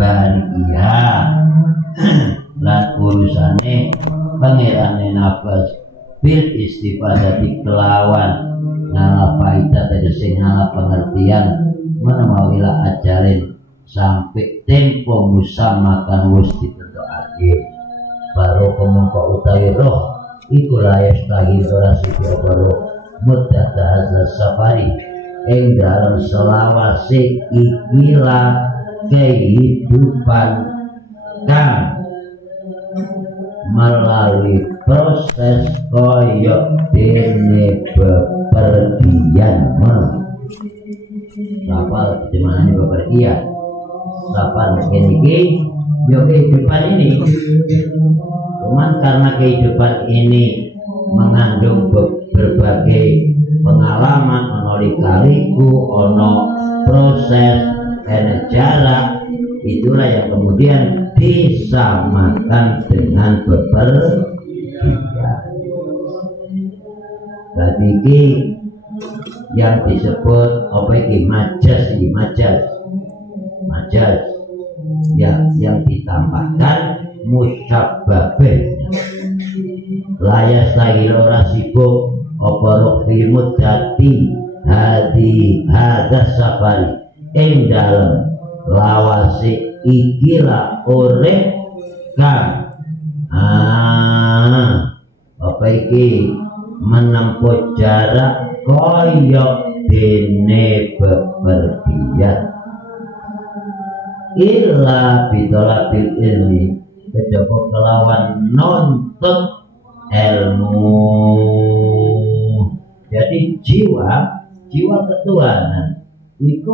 bahagia lan urusane pangerane nafas bil istifadati kelawan ngala faida tegese ngala pengertian menawila ajalin sampai tempo musamakan wis ditentokake baru kemungko utawi roh iku layas tahil ora sipiro baru muddat hazal safari ing dalam selawase ikilah kehidupan kang melalui proses koyok dene bepergian apa dimana ini bepergian apa ini yo kehidupan ini cuman karena kehidupan ini mengandung berbagai pengalaman ono lika-liku ono proses jarak itulah yang kemudian disamakan dengan bepergian. Jadi ini yang disebut apa ini majas ya, yang ditambahkan musyabbabeh layas lagi ora sibuk apa roh filmut dati hadza safari ing dalem lawase ikilah urip kang apa iki menempuh jarak koyok dene bepergian illa bidolabil ilmi kejaba kelawan nuntut ilmu. Jadi jiwa ketuhanan iku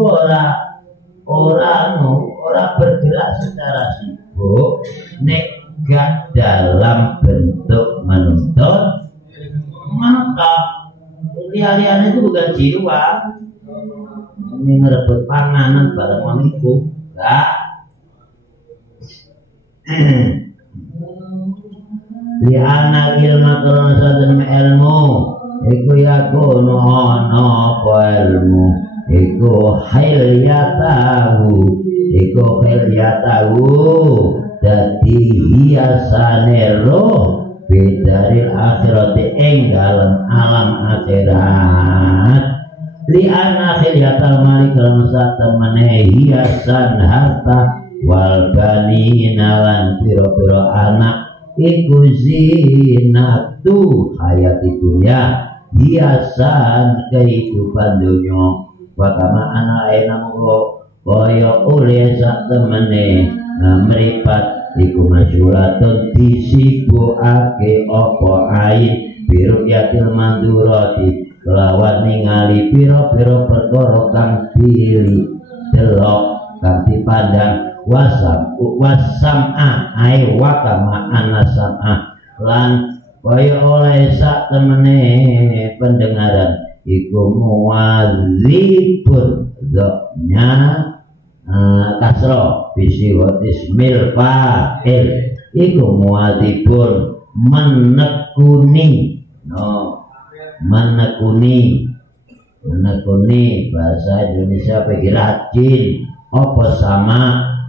ora bergerak secara sibuk nek gak dalam bentuk menuntut maka lihat-lihat itu bukan jiwa ini merebut panganan barang mamiku enggak liana ilmu karena sadar ilmu iku yakono ono apa ilmu iku hilyatahu dadi hiasane roh bidaril akhirati ing dalam alam akhirat liana khilyatal malik lan satemene hiasan harta wal banina lan pira-pira anak iku zinatu hayati dunya hiasan kehidupan dunia wakama anak enamu kaya oleh sak temene meripat iku masyuratun disibukake apa ain biru yatil mandurati kelawan ningali pira-pira perkara kang delok kang dipandang wasam'a ai wakama anasam'a lan kaya oleh sak temene pendengaran iku muwadzibun doknya kasro bisi watis milfa'il iku muwadzibun menekuni bahasa Indonesia bagi rajin apa sama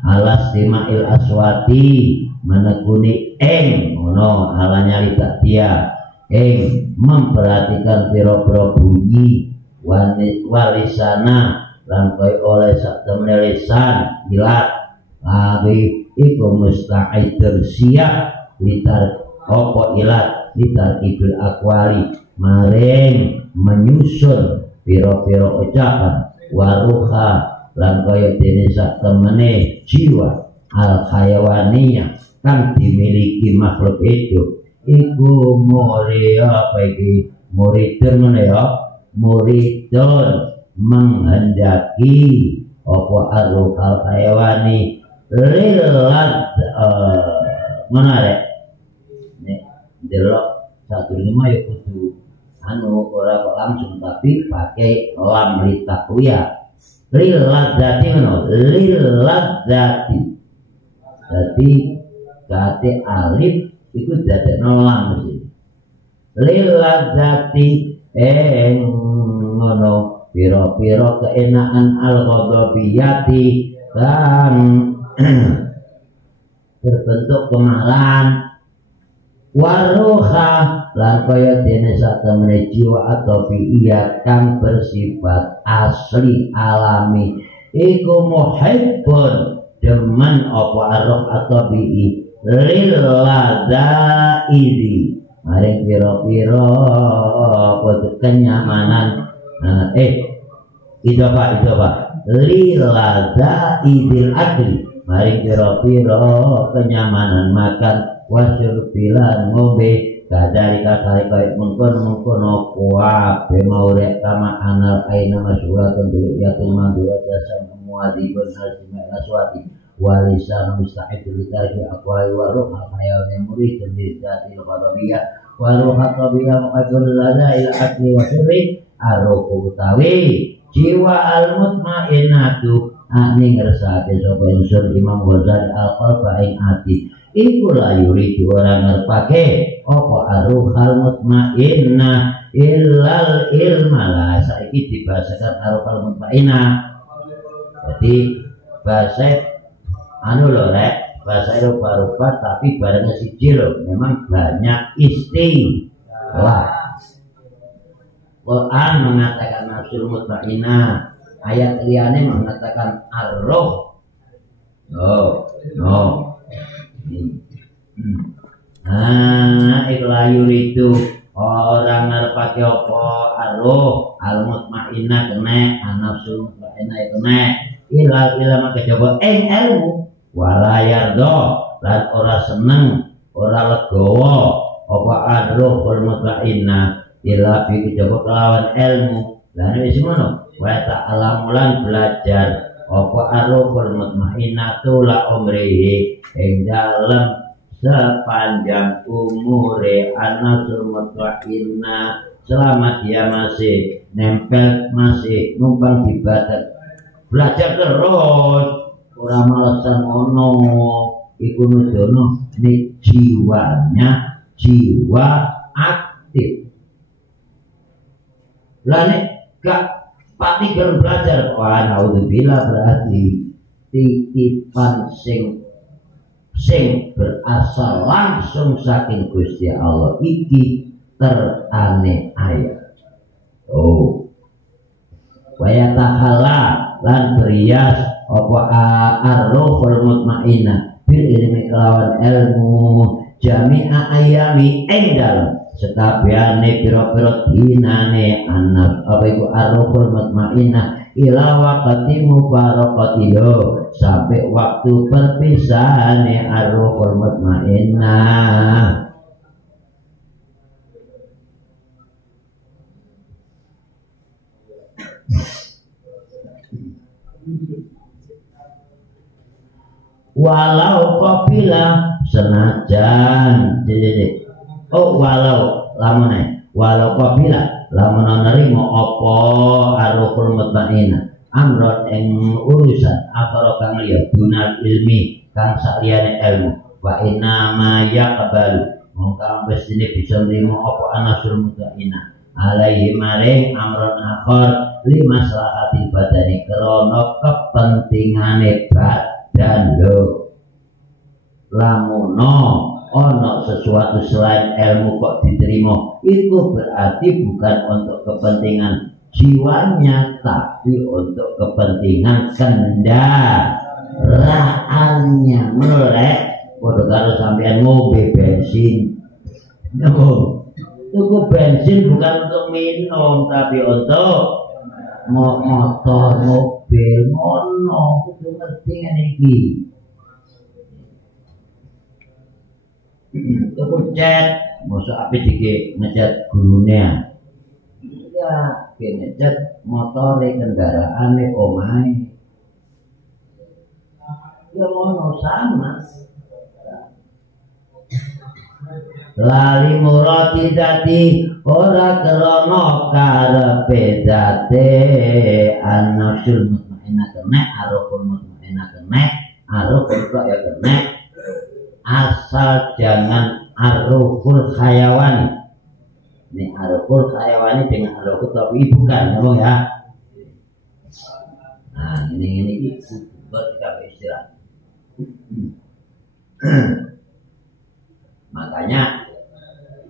alas tima'il aswati menekuni ala nyalita dia memperhatikan piro-piro bunyi walisana lan kaya oleh sak temene lisan ilat tapi iku musta'idun siap litar apa ilat litar ibil akwali maring menyusun piro-piro ucapan waruha lan kaya dene sak temene jiwa al hayawaniyah kan dimiliki makhluk hidup iku muridun menghendaki apa arruh al hayawani lilat menarik nek delok satu lima ya kudu ora kok langsung tapi pakai lam litakwiyah lilat dati lilat dati jadi kate alif iku dadekno lam mesti liladzati ngono pira-pira keenaan al-ghadabiyati kang berbentuk kemarahan waruha lan kaya dene satemene jiwa atau fi'iyat kang bersifat asli alami iku muhibbun demen apa arroh atau bi'i lil ladaidi maring pira-pira kenyamanan itu apa lil ladaidil akli maring pira-pira kenyamanan makan wasyur bilan ngombe kadari kaya mengkono kuwabe mau rek kama anal aina masyuratun bil yatul mandurat jasa muadibun hasimah aswati walisan musta'id litarki aqwali wa ruh al-hayawan murid di zatil qadabiyah wa ruh qadabiyah muqaddul lada ila akli wa sirri arruhu utawi jiwa al-mutmainnatu ning ngersake sapa unsur Imam Ghazali al-qalba ing ati iku la yuri ora ngerpake apa arruhal mutmainnah illal ilma la saiki dibahasakan arruhal mutmainnah jadi bahasa anu lho rek bahasa Eropa tapi barangnya siji lho memang banyak istilah Quran mengatakan nafsul mutmainnah ayat liyane mengatakan arruh iklayur itu orang ngarepake apa arruh al-mutmainnah kene nafsul mutmainnah kene ilal ilmu kejaba ilmu wala yardo lan ora seneng ora legowo apa arruh mutmainnah ila fi kejaba kelawan ilmu lan wis ngono wa ta'alamulan belajar apa arruhul mutmainnatu la umrihi ing dalem sepanjang umure an-nafsul mutmainnah selama dia masih nempel masih numpang di badan belajar terus ora malesan ngono iku nudono nek jiwanya jiwa aktif lah nek gak pati gelem belajar wah naudzubillah berarti titipan sing berasal langsung saking Gusti Allah iki teraniaya waya tahala lan berias apa arruhul mutmainnah bil ilmi kelawan ilmu jami'a ayami ing dalem sekabiane pira-pira dinane anak apa iku arruhul mutmainnah ila waqti mubarakatillah sampai waktu perpisahane arruhul mutmainnah walau kopila senajan walau kopila lamun nerimo apa arruhul mutmainnah amron ing urusan akara kang liya dunal ilmi kang saliyane ilmu wa inna ma yaqbalu mongko mestine bisa nrimo apa anasul mutmainnah alaihi maring amron akhar limaslahatil badani krana kepentingane badan lho lamuno ono sesuatu selain ilmu kok diterima itu berarti bukan untuk kepentingan jiwanya tapi untuk kepentingan kendaraannya melek padha karo sampean ngombe bensin tuku bensin bukan untuk minum tapi untuk motor mobil ngono kudu ngerti ngene iki tuku cat mosok ape dike ngecat gurune ya ngecat motore kendaraane omahe ya ngono sama lali murati dadi ora krana karepe date an-nafsul mutmainnah kene arruhul mutmainnah kene arruh kok ya kene asal jangan arruhul khayawani. Ini arruhul khayawani dengan arruhul tapi bukan ngomong ya. Nah ini ketika beristirahat. Makanya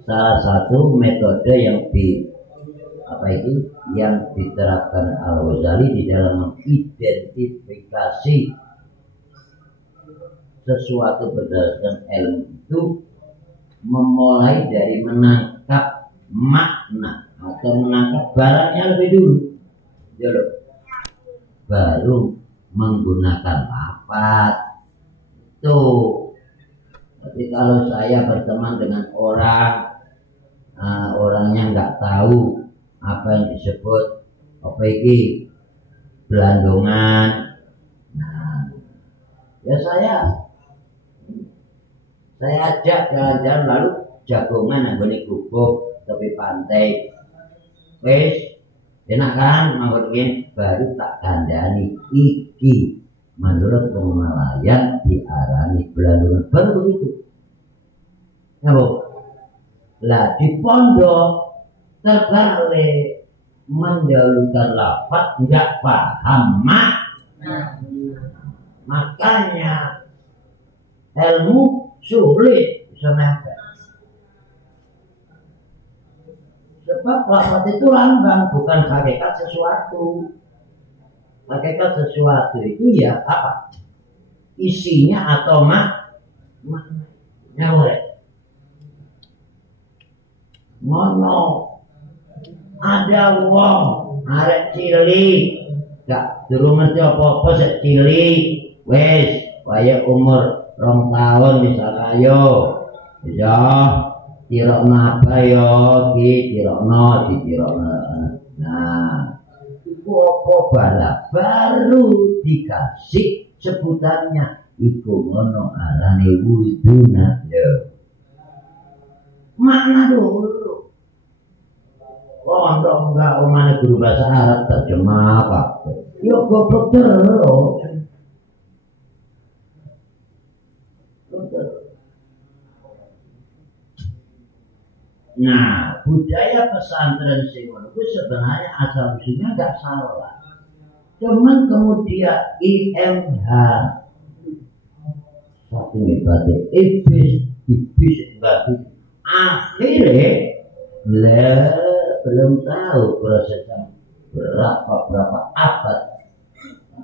salah satu metode yang yang diterapkan Al-Ghazali di dalam mengidentifikasi sesuatu berdasarkan ilmu itu memulai dari menangkap makna atau menangkap barangnya lebih dulu, baru menggunakan lafaz. Tuh, tapi kalau saya berteman dengan orangnya nggak tahu apa yang disebut Belandongan, nah ya saya ajak jalan-jalan lalu jagongan anggone gubuk tepi pantai. Wes enak kan manggon baru tak kandhani iki menurut pengalayan diarani Belandongan baru begitu. Napa? Lah di pondok terkale mendahulukan lafaz enggak paham makanya ilmu sulit bisa nyampe. Sebab lafaz itu lambang, bukan hakikat sesuatu. Hakikat sesuatu itu ya apa? Isinya atau maknanya. Ngono ada wong arek cilik gak durung ngerti apa-apa sik cilik wis kaya umur 2 tahun misalnya ayo ya tirokno apa yo tirokno nah itu apa bala baru dikasih sebutannya iku ngono arane wuduna yo makna dulu. Oh enggak omane guru bahasa Arab terjemah apa? Yo goblok terus. Nah, budaya pesantren sing itu sebenarnya asal usulnya enggak salah. Cuman kemudian IMH saking hebatnya iblis akhirnya belum tahu prosesnya berapa abad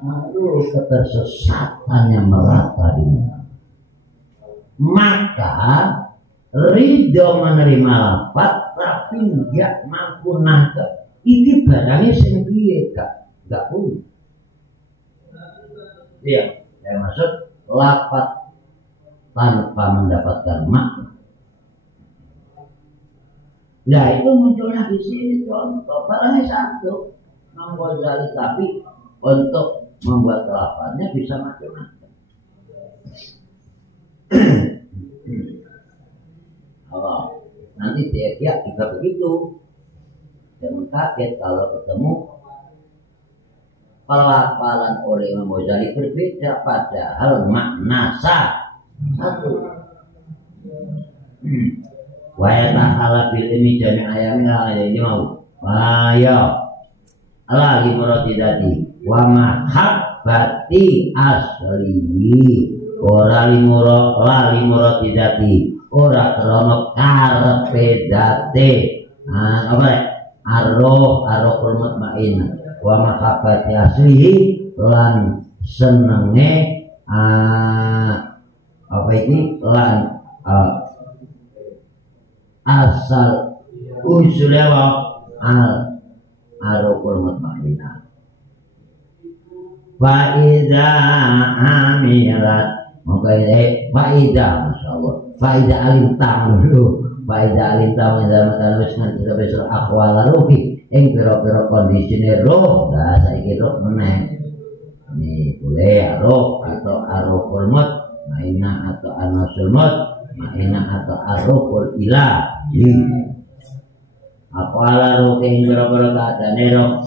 lalu ketersesatan yang merata di mana. Maka ridho menerima lafaz tapi nggak mampu nangkep ini barangnya sendiri gak punya. Iya, saya maksud lafaz tanpa mendapatkan makna. Nah itu munculnya di sini contoh barangnya satu Imam Ghazali tapi untuk membuat lafaznya bisa macam-macam. Oh, nanti dia juga begitu. Jangan kaget kalau ketemu pelafalan oleh Imam Ghazali berbeda padahal makna satu. Wa ta'ala bil ilmi jami' ayamin ini mau ayo lagi muradidati wa mahabbati asli ora lali muradidati ora krono karepe date apa arroh mutmain wa mahabbati asli lan senenge apa ini lan asal usulnya al-arukul mutmainah fa'idha amirat makanya fa'idha masyaallah fa'idha alintam dulu fa'idha alintam dalam teruskan kita besar akwala ruhi yang pira-pira kondisinya roh nah saiki roh meneng ini boleh roh atau arukul mutmainah atau anasul ma'ina atau arruful ilahi apalah ruh yang berapa keadaan roh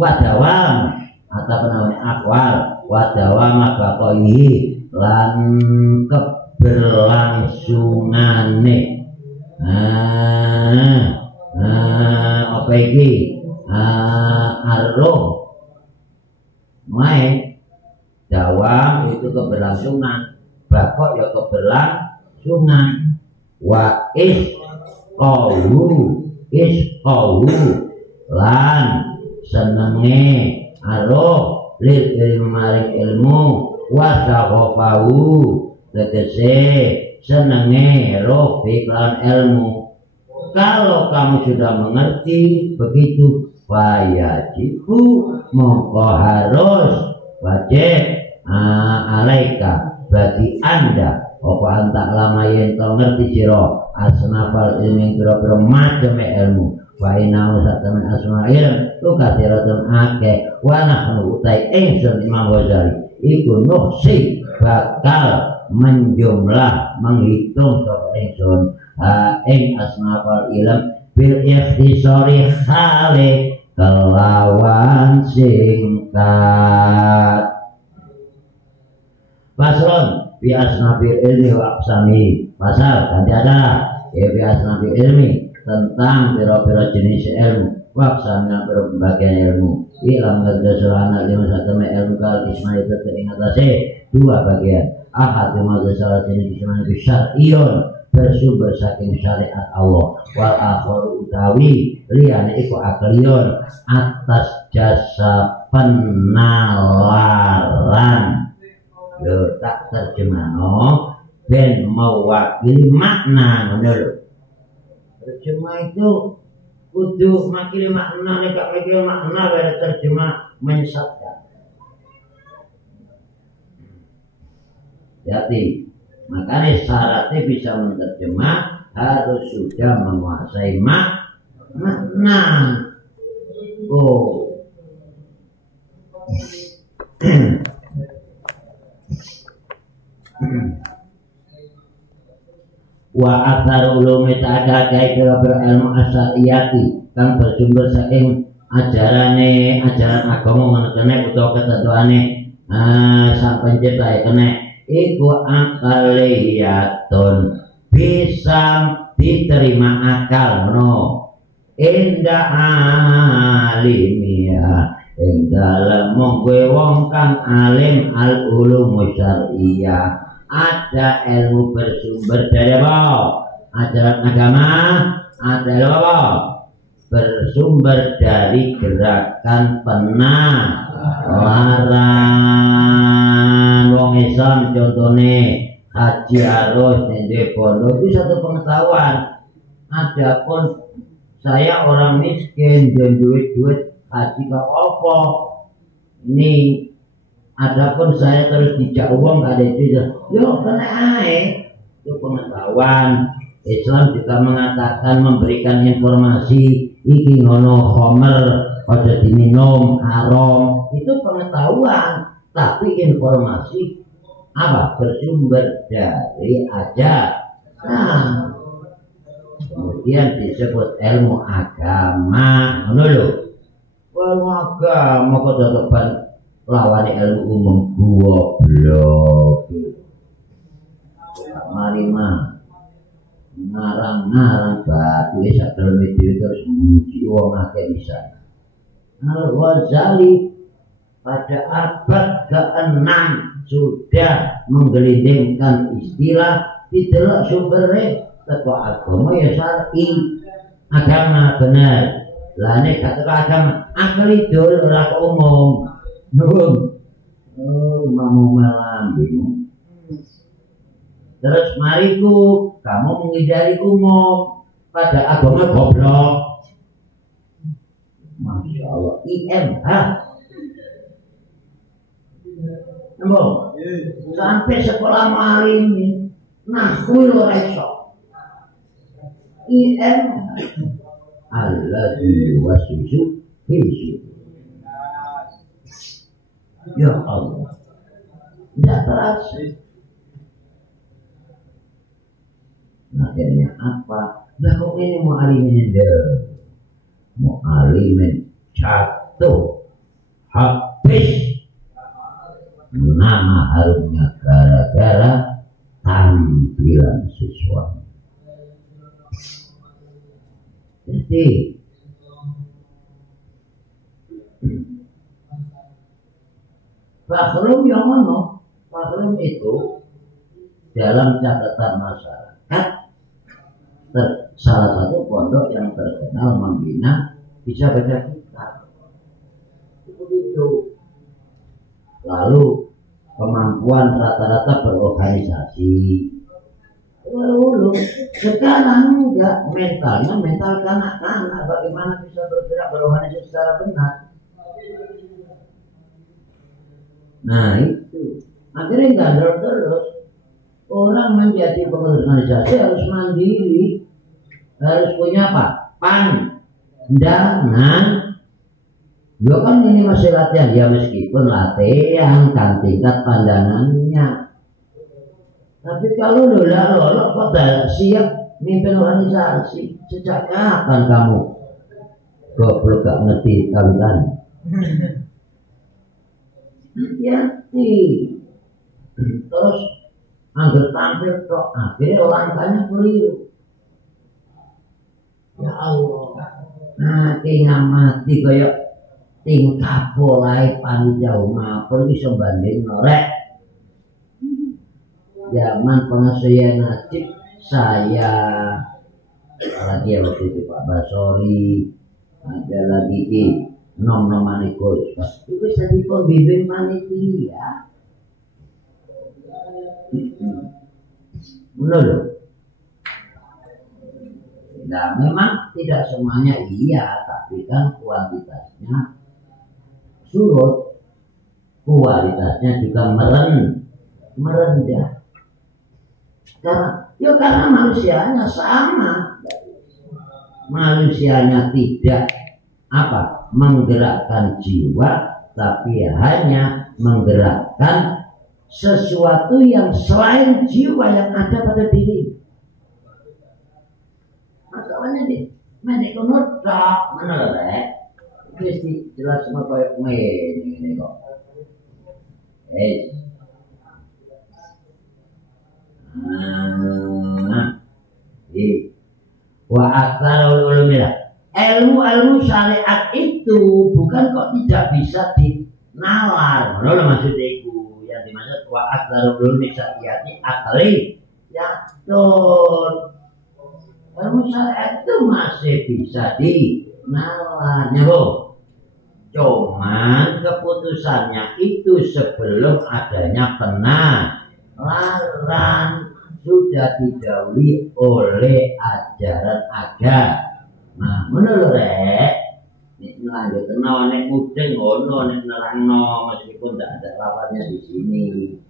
wadawam atau namanya akwal wadawam bakoi lan keberlangsungane apa iki arroh main dawam itu keberlangsungan, bakok ya keberlangsungan. Wa isqahu lan senenge arroh lil ilmu maring ilmu, wa saghafahu tegese senenge roh fikran ilmu. Kalau kamu sudah mengerti begitu, fayajibu mongko harus wajib alaika bagi anda apa antak lama yang kau ngerti siro asnafal ilmi pira-pira macam ilmu wa innahu sataman asma ilm tu kathiratun akeh wa nahnu utai ingsun Imam Ghazali iku nuksi bakal menjumlah menghitung sapa ingsun ing asnafal ilm bil ikhtisari khali kelawan singkat. Pasron bi asnabil ilmi wa aqsami. Pasal ganti ada ya bi asnabil ilmi tentang pira-pira jenis ilmu wa aqsami pembagian ilmu. Ilam ngerdasurana lima satu ilmu kal isma itu teringatase dua bagian. Ahad lima salah jenis isma itu syar'iyun bersumber saking syariat Allah, wal akhir utawi liyane iku akliyun atas jasa penalaran. Lho tak terjemahno ben mewakili makna ngono lho. Terjemah itu kudu makili makna, nek gak makili makna bae terjemah menyesatkan. Jadi makanya syaratnya bisa menerjemah harus sudah menguasai makna. Oh. Wa athar ulumi ta'ala kai ilmu asyariyati kang bersumber saking ajaran agama menekane utawa ketentuane sang pencipta kene iku akaliyatun bisa diterima akal no indah alimia ing dalem monggo wong kang alim al ulum syar'iyyah ada ilmu bersumber dari apa? Ajaran agama adalah apa? Bersumber dari gerakan penalaran. Wong Islam contohnya haji harus nende pondok itu satu pengetahuan. Adapun saya orang miskin dan duit haji ke apa? Ini adapun saya terus dijak uang gak ada itu, yo kena ae. Itu pengetahuan. Islam juga mengatakan memberikan informasi iki ngono khamr aja diminum haram, itu pengetahuan. Tapi informasi apa? Bersumber dari ajaran. Kemudian disebut ilmu agama, ngono lho. Ilmu agama kok tetepan lawan ilmu umum goblok. Mari mah ngarang-ngarang batu sak dalem video terus muji wong akeh bisa. Al-Ghazali pada abad ke-6 sudah menggelindingkan istilah tidak sumbernya ketua agama ya syar'i agama benar. Lah nek kata agama akal itu ora umum. Mau melambing. Terus mariku kamu menghindari umum pada agama goblok. Masya Allah, IMH. Nembong, sampai sekolah maling ini, nahu lo esok. IMH. Allah diwasisu fisu. Ya Allah, tidak terasa. Akhirnya apa? Nah kok ini mau alimin deh, mau alimin jatuh habis nama harumnya gara-gara tampilan siswa. Jadi Fakhrul yang mana? Fakhrul itu dalam catatan masyarakat salah satu pondok yang terkenal membina bisa baca kitab. Begitu. Lalu kemampuan rata-rata berorganisasi. Lalu sekarang enggak, mentalnya mental kanak-kanak, bagaimana bisa bergerak berorganisasi secara benar. Nah itu akhirnya gandol terus. Orang menjadi pengurus organisasi harus mandiri, harus punya apa? Pandangan. Ya kan ini masih latihan, ya meskipun latihan kan tingkat pandangannya. Tapi kalau lolok kok tidak siap mimpin organisasi, sejak kapan kamu goblok gak ngerti kawitan? Hati-hati. Terus anggur tampil kok akhirnya orang tanya keliru. Ya Allah, nanti ngamati kayak tingkah polai panitia maupun bisa banding norek. Zaman pengasuhan Najib saya lagi waktu itu Pak Basori, ada lagi di nom-nomanikus itu bisa dipimpin panitia. Menurut nah memang tidak semuanya iya, tapi kan kuantitasnya surut, kualitasnya juga merendah. Karena manusianya sama, manusianya tidak menggerakkan jiwa, tapi hanya menggerakkan sesuatu yang selain jiwa yang ada pada diri. Masalahnya di menek kono tok ngono lho, wis jelas sama koyo ngene kok. Wa aktsarul ulumil ilmu syariat itu bukan kok tidak bisa dinalar. Ngono lho maksudnya iku. Yang dimaksud wa aktsarul ulumil syariat akli yakin. Ilmu syariat itu masih bisa dinalar, nyambung. Cuman keputusannya itu sebelum adanya penalaran sudah didahului oleh ajaran agama. Menurut rek, nek lanjut nek mudeng ngono nek nerangno meskipun tidak ada lafaznya di sini.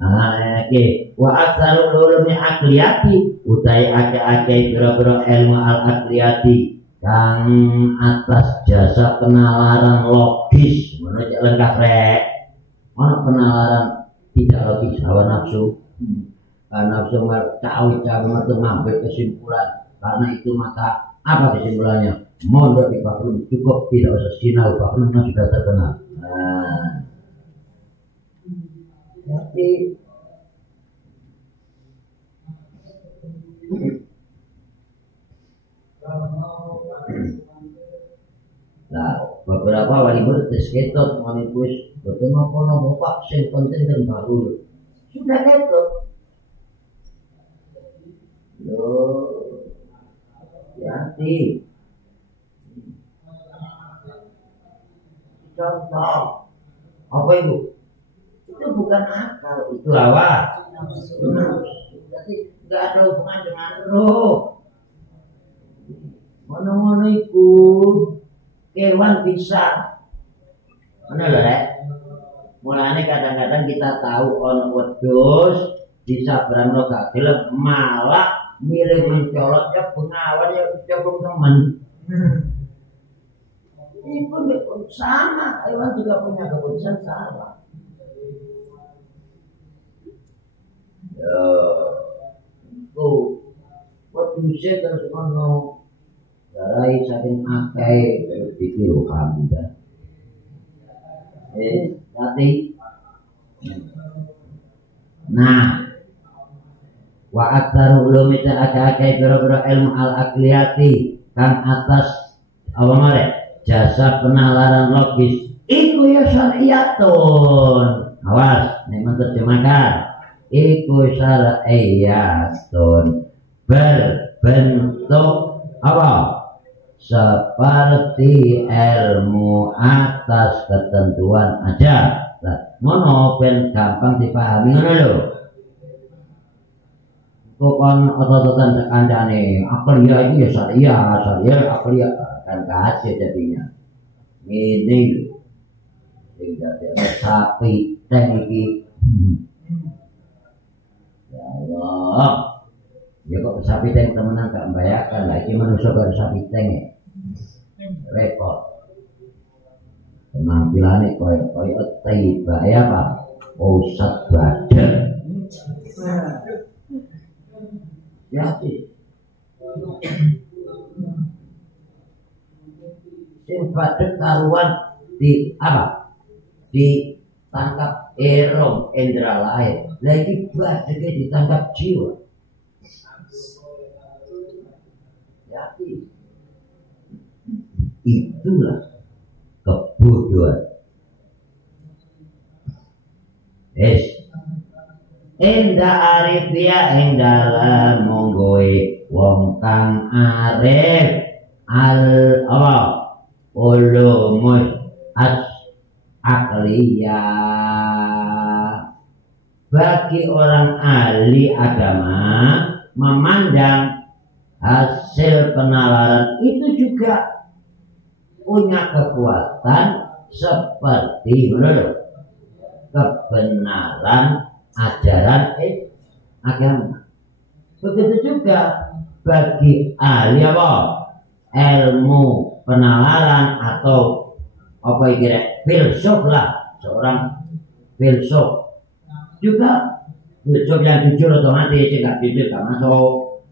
Oke, wa aktsarul ulumi aqliyati utai ake-ake biro-biro ilmu al-aqliyati kang atas jasa penalaran logis menurut lengkap rek. Mana penalaran tidak logis hawa nafsu. Karena nafsu cawi-cawi itu mampir kesimpulan. Karena itu maka apa kesimpulannya? Mondok di Baklum cukup, tidak usah sinau, Baklumnya sudah terkenal. Nah, jadi nah, beberapa wali murid ketot manikus betul nopo Pak sing penting dan baru sudah ketot. Loh, hati. Contoh, apa itu? Itu bukan akal, itu hawa. Jadi nggak ada hubungan dengan roh. Ngono-ngono iku kewan bisa. Mana lho rek? Mulane kadang-kadang kita tahu ono wedhus bisa berangno gak gelem malah mirip mencolot ya pengawan ya coba teman. Itu sama, hewan juga punya keputusan sama. Itu wedhuse terus ono darai saking akeh ditiru hamdan. Nanti Nah, wa aktaru ulumi ta akeh biro-biro ilmu al-aqliyati kang atas apa mare jasa penalaran logis iku ya syariatun. Awas nek menerjemahkan iku syariatun berbentuk apa seperti ilmu atas ketentuan aja. Lah ngono ben gampang dipahami ngono lho. Kok kon otot-ototan sekancane akliya iki ya syariah akliya kan kasih jadinya. Ini sing dadi sapi teng iki. Ya Allah. Ya kok sapi teng temenan gak membayarkan lah iki manusia baru sapi teng ya. Repot. Penampilannya koyo tiba ya Pak Ustaz Badar ya sih sing Badar karuan di apa ditangkap erong indra lain lagi Badarnya ditangkap jiwa ya sih itulah kebodohan. Indah arifia dalam monggoe wong kang arif al Allah ulumus as akliya bagi orang ahli agama memandang hasil penalaran itu juga punya kekuatan seperti kebenaran ajaran agama. Begitu juga bagi ahli apa? Ilmu penalaran atau apa kira filsuf lah, seorang filsuf juga filsuf yang jujur otomatis tidak jujur gak masuk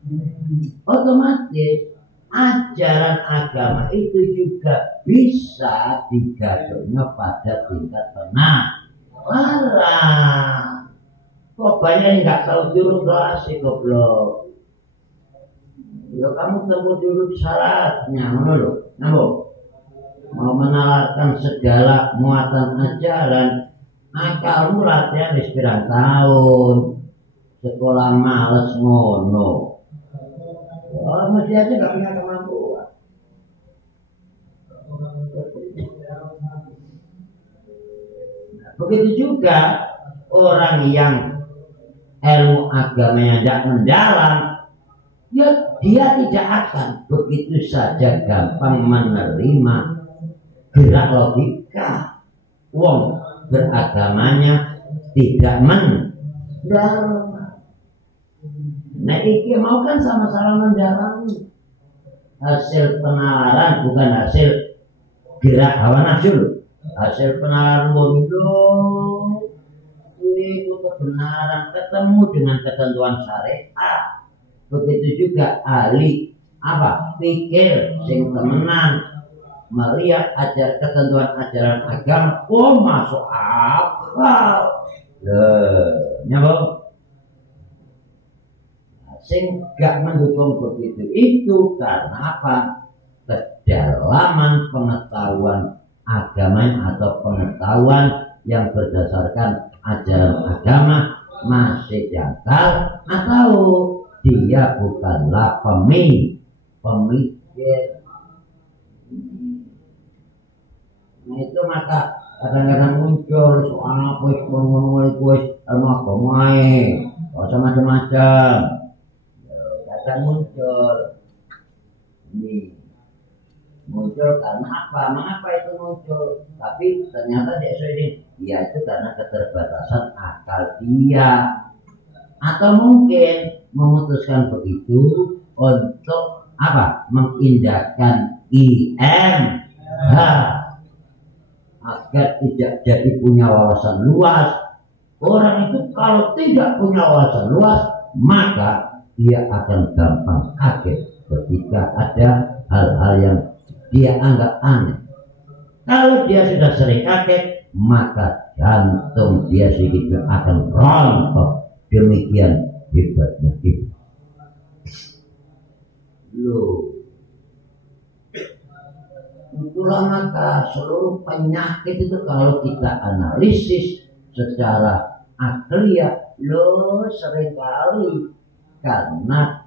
otomatis. Ajaran agama itu juga bisa digadonya pada tingkat penalaran. Kok banyak yang nggak tahu jurus klasik goblok. Ya kamu temu dulu syaratnya, menurut, nabo mau menalarkan segala muatan ajaran, akalmu latihan di sepirang tahun, sekolah males ngono. Oh, mesti aja gak punya kemampuan. Begitu juga orang yang ilmu agamanya tidak mendalam, ya dia tidak akan begitu saja gampang menerima gerak logika. Wong beragamanya tidak mendalam. Nah iki mau kan sama-sama mendalami hasil penalaran bukan hasil gerak hawa nafsu. Hasil penalaran bodoh itu kebenaran ketemu dengan ketentuan syariat. Begitu juga ahli apa pikir sing temenan melihat ketentuan ajaran agama, oh masuk akal. Nyambung. Sing gak mendukung begitu itu karena apa? Kedalaman pengetahuan agama atau pengetahuan yang berdasarkan ajaran agama masih jangkal atau dia bukanlah pemikir. Nah itu maka kadang-kadang muncul soal kuis agama macam-macam. Muncul ini muncul karena apa? Mengapa itu muncul? Tapi ternyata dia ini ya itu karena keterbatasan akal dia atau mungkin memutuskan begitu untuk apa? Mengindahkan IMH agar tidak jadi punya wawasan luas. Orang itu kalau tidak punya wawasan luas maka dia akan gampang kaget ketika ada hal-hal yang dia anggap aneh. Kalau dia sudah sering kaget, maka jantung dia sedikit akan rontok. Demikian hebatnya iblis. Loh, itulah maka seluruh penyakit itu kalau kita analisis secara akliah, loh seringkali karena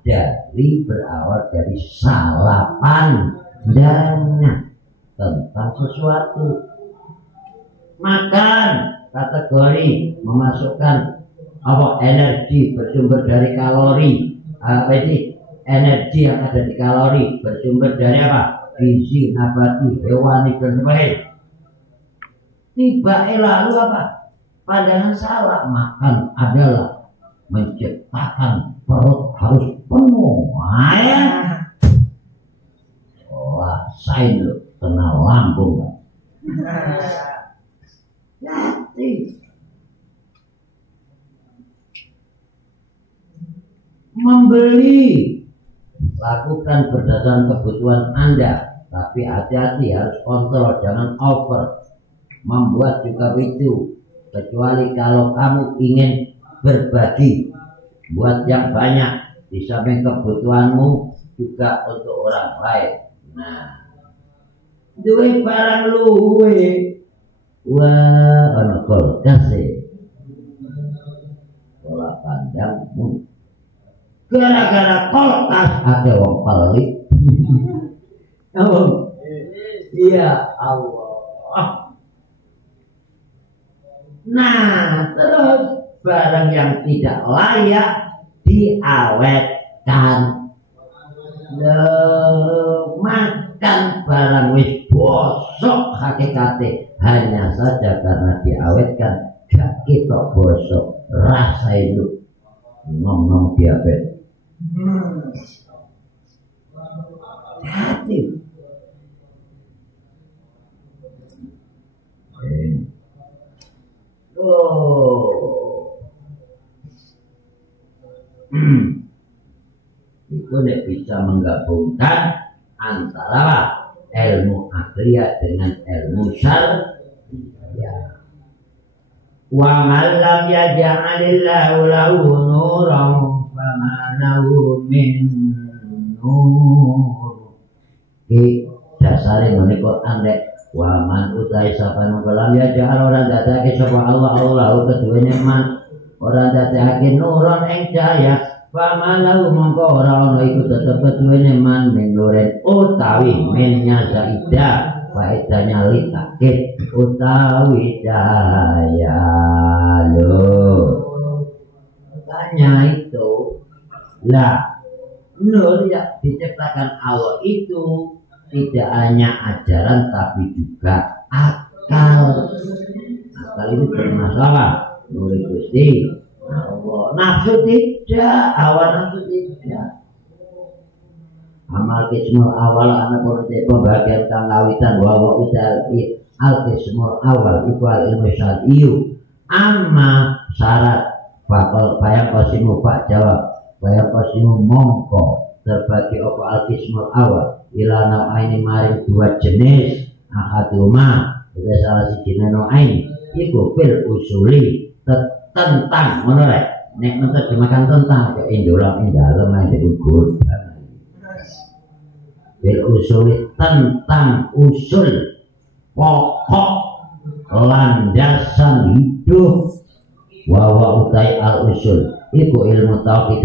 berawal dari salah pandangnya tentang sesuatu. Makan kategori memasukkan energi bersumber dari kalori. Apa ini? Energi yang ada di kalori bersumber dari apa? Gizi, nabati, hewani dan sebagainya. Tiba lalu apa? Pandangan salah. Makan adalah menciptakan perut harus penuh. Wah, saya lu kena lambung. Hati. Membeli lakukan berdasarkan kebutuhan Anda, tapi hati-hati harus kontrol, jangan over. Membuat juga itu, kecuali kalau kamu ingin berbagi, buat yang banyak, di samping kebutuhanmu juga untuk orang lain. Nah, duwe barang luwe, wah, ono kulkas pola pandangmu. Gara-gara kulkas ada wong pelit. Oh, iya Allah. Nah, terus barang yang tidak layak diawetkan. Makan barang wis bosok hakikate hanya saja karena diawetkan gak ketok bosok, rasa itu ngomong diabetes. Hati. Itu bisa menggabungkan antara ilmu akliyah dengan ilmu syar'iyah. Wa man lam yaj'alillahu lahu nuran fama lahu min nur. Iki dasare ngene Quran rek. Wa man utai sapa nang lam yaj'al ora dadake sapa Allah keduwene man ora dadake nuran ing cahaya. Fama lahu mongko ora ana iku tetep keduwene man min nuren utawi minnya zaidah. Faedahnya litakit utawi cahaya lo. Tanya itu lah, nur yang diciptakan Allah itu tidak hanya ajaran tapi juga akal. Akal itu termasuk apa? Nur Gusti Allah. Nafsu tidak, awal nafsu tidak. Amal kismul awal anak politik pembagian kanggawitan bahwa udah al kismul awal itu al ilmu syar'iyu. Amma syarat bakal bayang kosimu pak jawab bayang kosimu mongko terbagi apa al kismul awal ilana ini maring dua jenis ahaduma udah salah si jenis noain iku fil usuli tentang menolak nek menerjemahkan tentang ke indolam indalem aja ukur bil usul tentang usul pokok landasan hidup wa utai al usul iku ilmu tauhid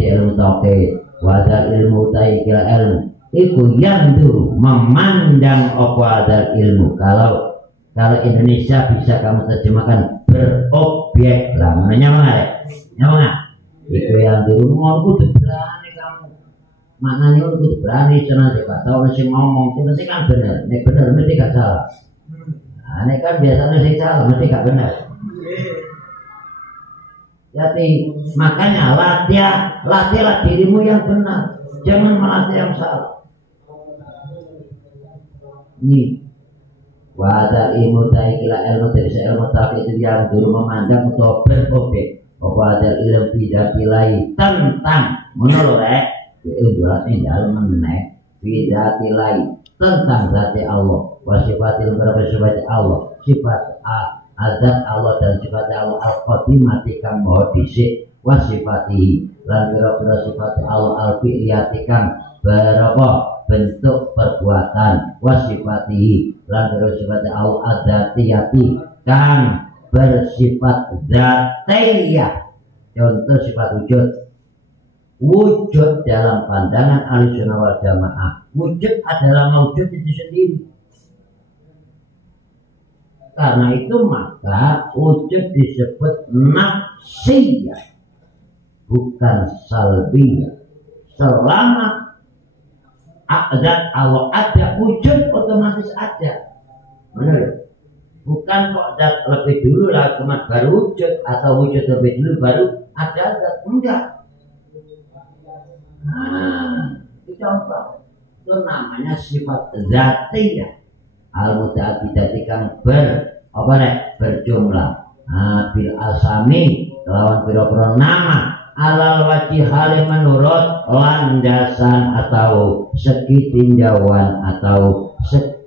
wadal ilmu utai kira ilmu iku yandur memandang apa adal ilmu. Kalau Indonesia bisa kamu terjemahkan berobjek lah namanya iku yandur mau kudu berani kamu maknanya untuk berani senang tidak tahu mesti ngomong mesti kan benar mesti gak salah. Nah, ini kan biasanya sih salah mesti gak benar. Jadi makanya latihlah dirimu yang benar, jangan melatih yang salah. Ini wadah ilmu taikila ilmu dari ilmu tapi itu yang dulu memandang untuk berobjek. Wadah ilmu tidak pilih tentang menurut jelasnya dalam menaik bidati lain tentang zati Allah wasifatil bersifat Allah sifat adat Allah dan sifat Allah al-qadimati kang maha dhisik wasifatihi lan pira-pira sifat Allah al-fi'liyati kang berapa bentuk perbuatan wasifatihi lan pira sifat Allah adzatiyati kang bersifat zatiyah. Contoh sifat wujud dalam pandangan Ahlussunnah wal Jamaah, wujud adalah maujud itu sendiri. Karena itu maka wujud disebut nafsiyah, bukan salbiyah. Selama zat Allah ada, wujud otomatis ada. Benar? Bukan kok zat lebih dulu lah cuma baru wujud, atau wujud lebih dulu baru ada zat. Enggak. Nah, itu contoh. Itu namanya sifat zatiyah. Al-muta'addidati kang berjumlah. Bil asami lawan pira-pira nama alal wajhi hale menurut landasan atau segi tinjauan atau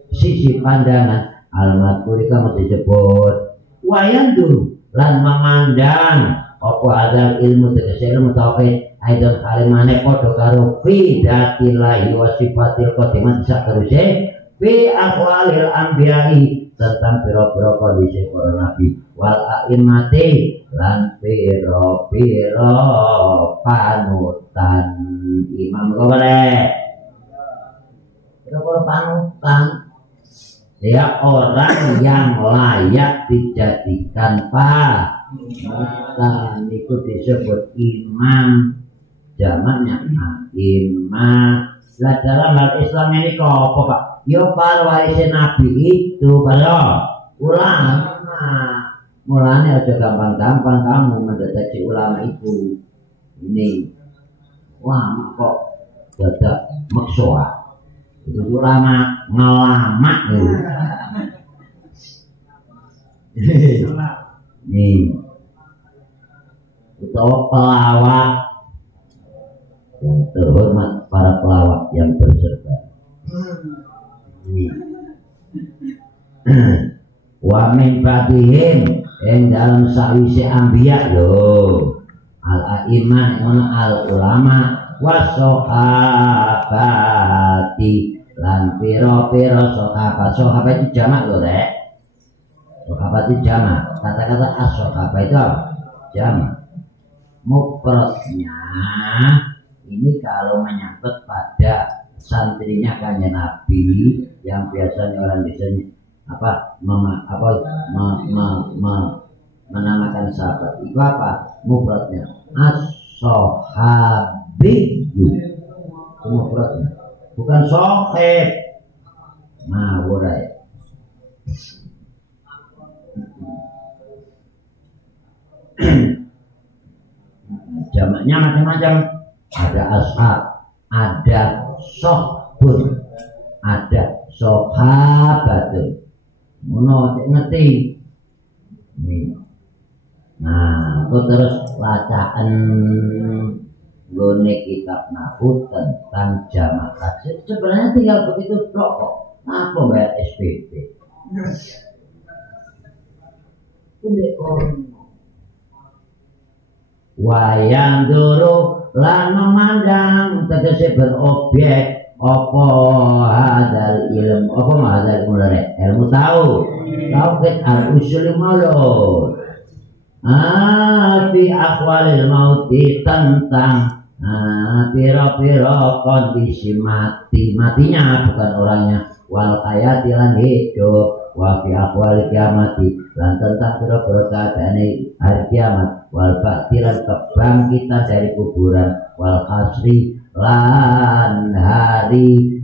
sisi pandangan al-madhkuri kang disebut wayandu lan memandang apa adal ilmu tegese ilmu tauhid aidon kalimane padha karo fi dzatillahi wa sifatil qadimah sateruse fi aqwalil anbiya'i tentang pira-pira kondisi para nabi wal a'immati lan pira-pira panutan imam boleh pira-pira panutan ya orang yang layak dijadikan panutan itu disebut imam jamaknya imam. Lah dalam hal Islam ini kok apa Pak? Yo para waris Nabi itu para ulama. Mulanya aja gampang-gampang kamu mendeteksi ulama itu. Ini wah kok dadak maksoa. Itu ulama ngelama nih. Utawa pelawak yang terhormat, para pelawak yang berserta. Wa min ba'dihim yang dalam sawise anbiya lho al-a'immah ngono al-ulama wasohabati lan pira-pira sahabat itu jamak lho rek. Sahabat itu jamak. Kata-kata as-sahabat itu apa? Jamak. Mufradnya ini kalau menyangkut pada santrinya Kanjeng Nabi yang biasanya orang bisa menamakan sahabat itu apa? Mufradnya as-sahabiyyu. Mufradnya bukan sahib. Nah, boleh. Jamaknya macam-macam. Ada ashab, ada sohbun, ada sohabatun. Ngono ngerti. Nah, aku terus bacaan gone kitab Nahwu tentang jamak kasih. Sebenarnya tinggal begitu kok. Apa bayar SPP? Wayang dulu lan memandang tegese berobjek apa hadal ilmu apa hadal ilmu tahu tauhid al-usul maulud fi aqwalil mauti tentang pira-pira kondisi matinya bukan orangnya wal hayati lan hidup wa fi aqwalil kiamati lan tentang pira-pira keadaane hari kiamat wal ba'tilan kebangkitan dari kuburan wal hasri lan hari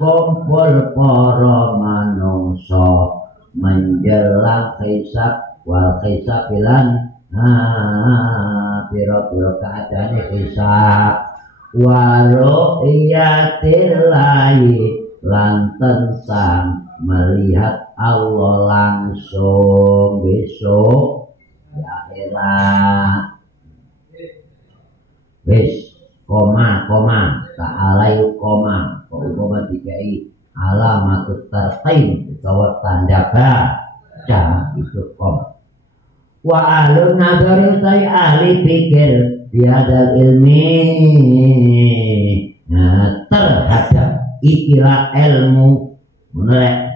kumpul para manungsa menjelang hisab wal hisab lan pira-pira keadaane hisab waro iyatil lahi lan tentang melihat Allah langsung besok di akhirat. Wis koma ta'ala koma dikai alamatut tarqim utawa tanda baca itu koma Wa alun nadhari utai ahli pikir biadal ilmi terhadap ikilah ilmu menerek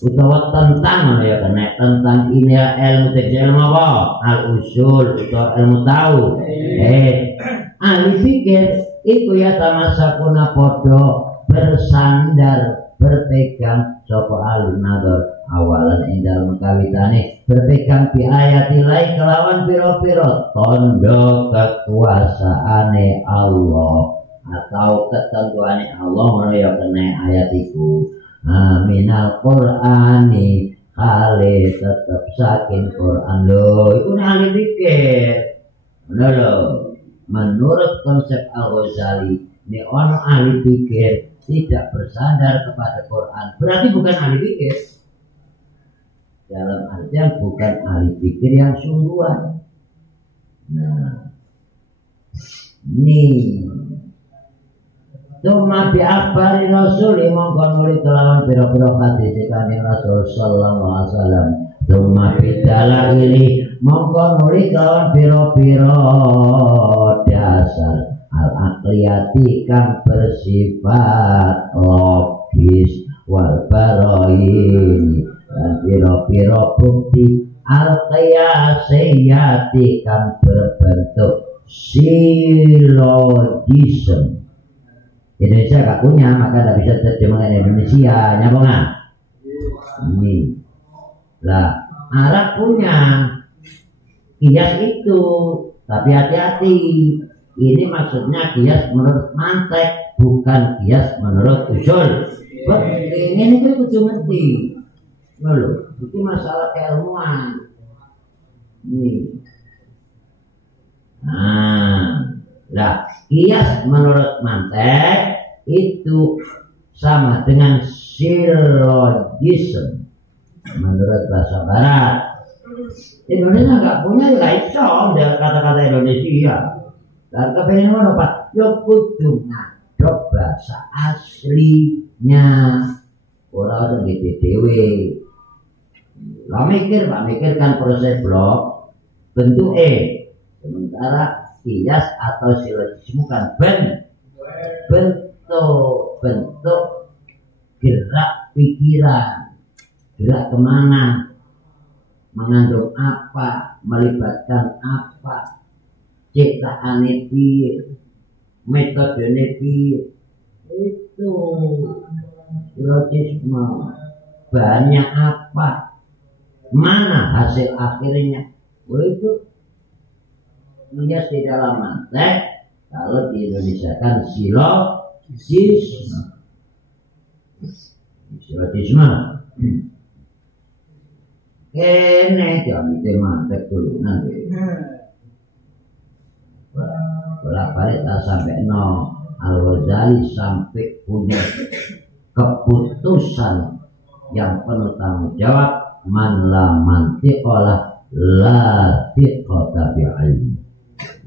utawa tentang ya kena tentang ini ilmu ilmu apa al usul atau ilmu tahu ahli pikir itu ya tamasakuna podo bersandar berpegang sopo alun nador awalan indal mengkawitane berpegang bi ayatilai kelawan piro-piro tondo kekuasaane Allah atau ketentuane Allah mana ya kena ayat itu minal Qur'ani kali tetap saking Qur'an lo itu ahli pikir menurut konsep Al-Ghazali ini orang ahli pikir tidak bersandar kepada Quran berarti bukan ahli pikir dalam artian bukan ahli pikir yang sungguhan. Nah ini Tuma bi'akbari rasuli mongkon nuli kelawan pira-pira hadis kanjeng Rasul sallallahu alaihi wasallam. Tuma bidala ini mongkon nuli kelawan pira-pira dasar al-aqliyati kang bersifat logis wal barahin dan pira-pira bukti al-qiyasiyati kang berbentuk silogisme. Indonesia gak punya, maka tidak bisa terjemahkan Indonesia, nyambung nggak? Ini lah Arab punya kias itu, tapi hati-hati. Ini maksudnya kias menurut mantek, bukan kias menurut usul. Ini itu kudu ngerti, loh. Itu masalah keilmuan. Ini. Nah, kias menurut mantek itu sama dengan silogisme menurut bahasa barat. Indonesia nggak punya ya iso kata-kata Indonesia. Dan kepengen ngono Pak, yo kudu ngadop bahasa aslinya. Ora usah gitu dhewe. Lah mikirkan proses blok bentuk sementara kias atau silogisme kan bentuk gerak pikiran, gerak kemana, mengandung apa, melibatkan apa, ciptaan piye, metode piye, itu silogisme. Banyak apa, mana hasil akhirnya, itu kias di dalam mantek. Kalau di Indonesia kan silogisme. Kene jamite mantek dulu nanti. Bolak-balik tak sampai no Al-Ghazali sampai punya keputusan yang penuh tanggung jawab man la mantiqalah la tiqata bi'ilmi.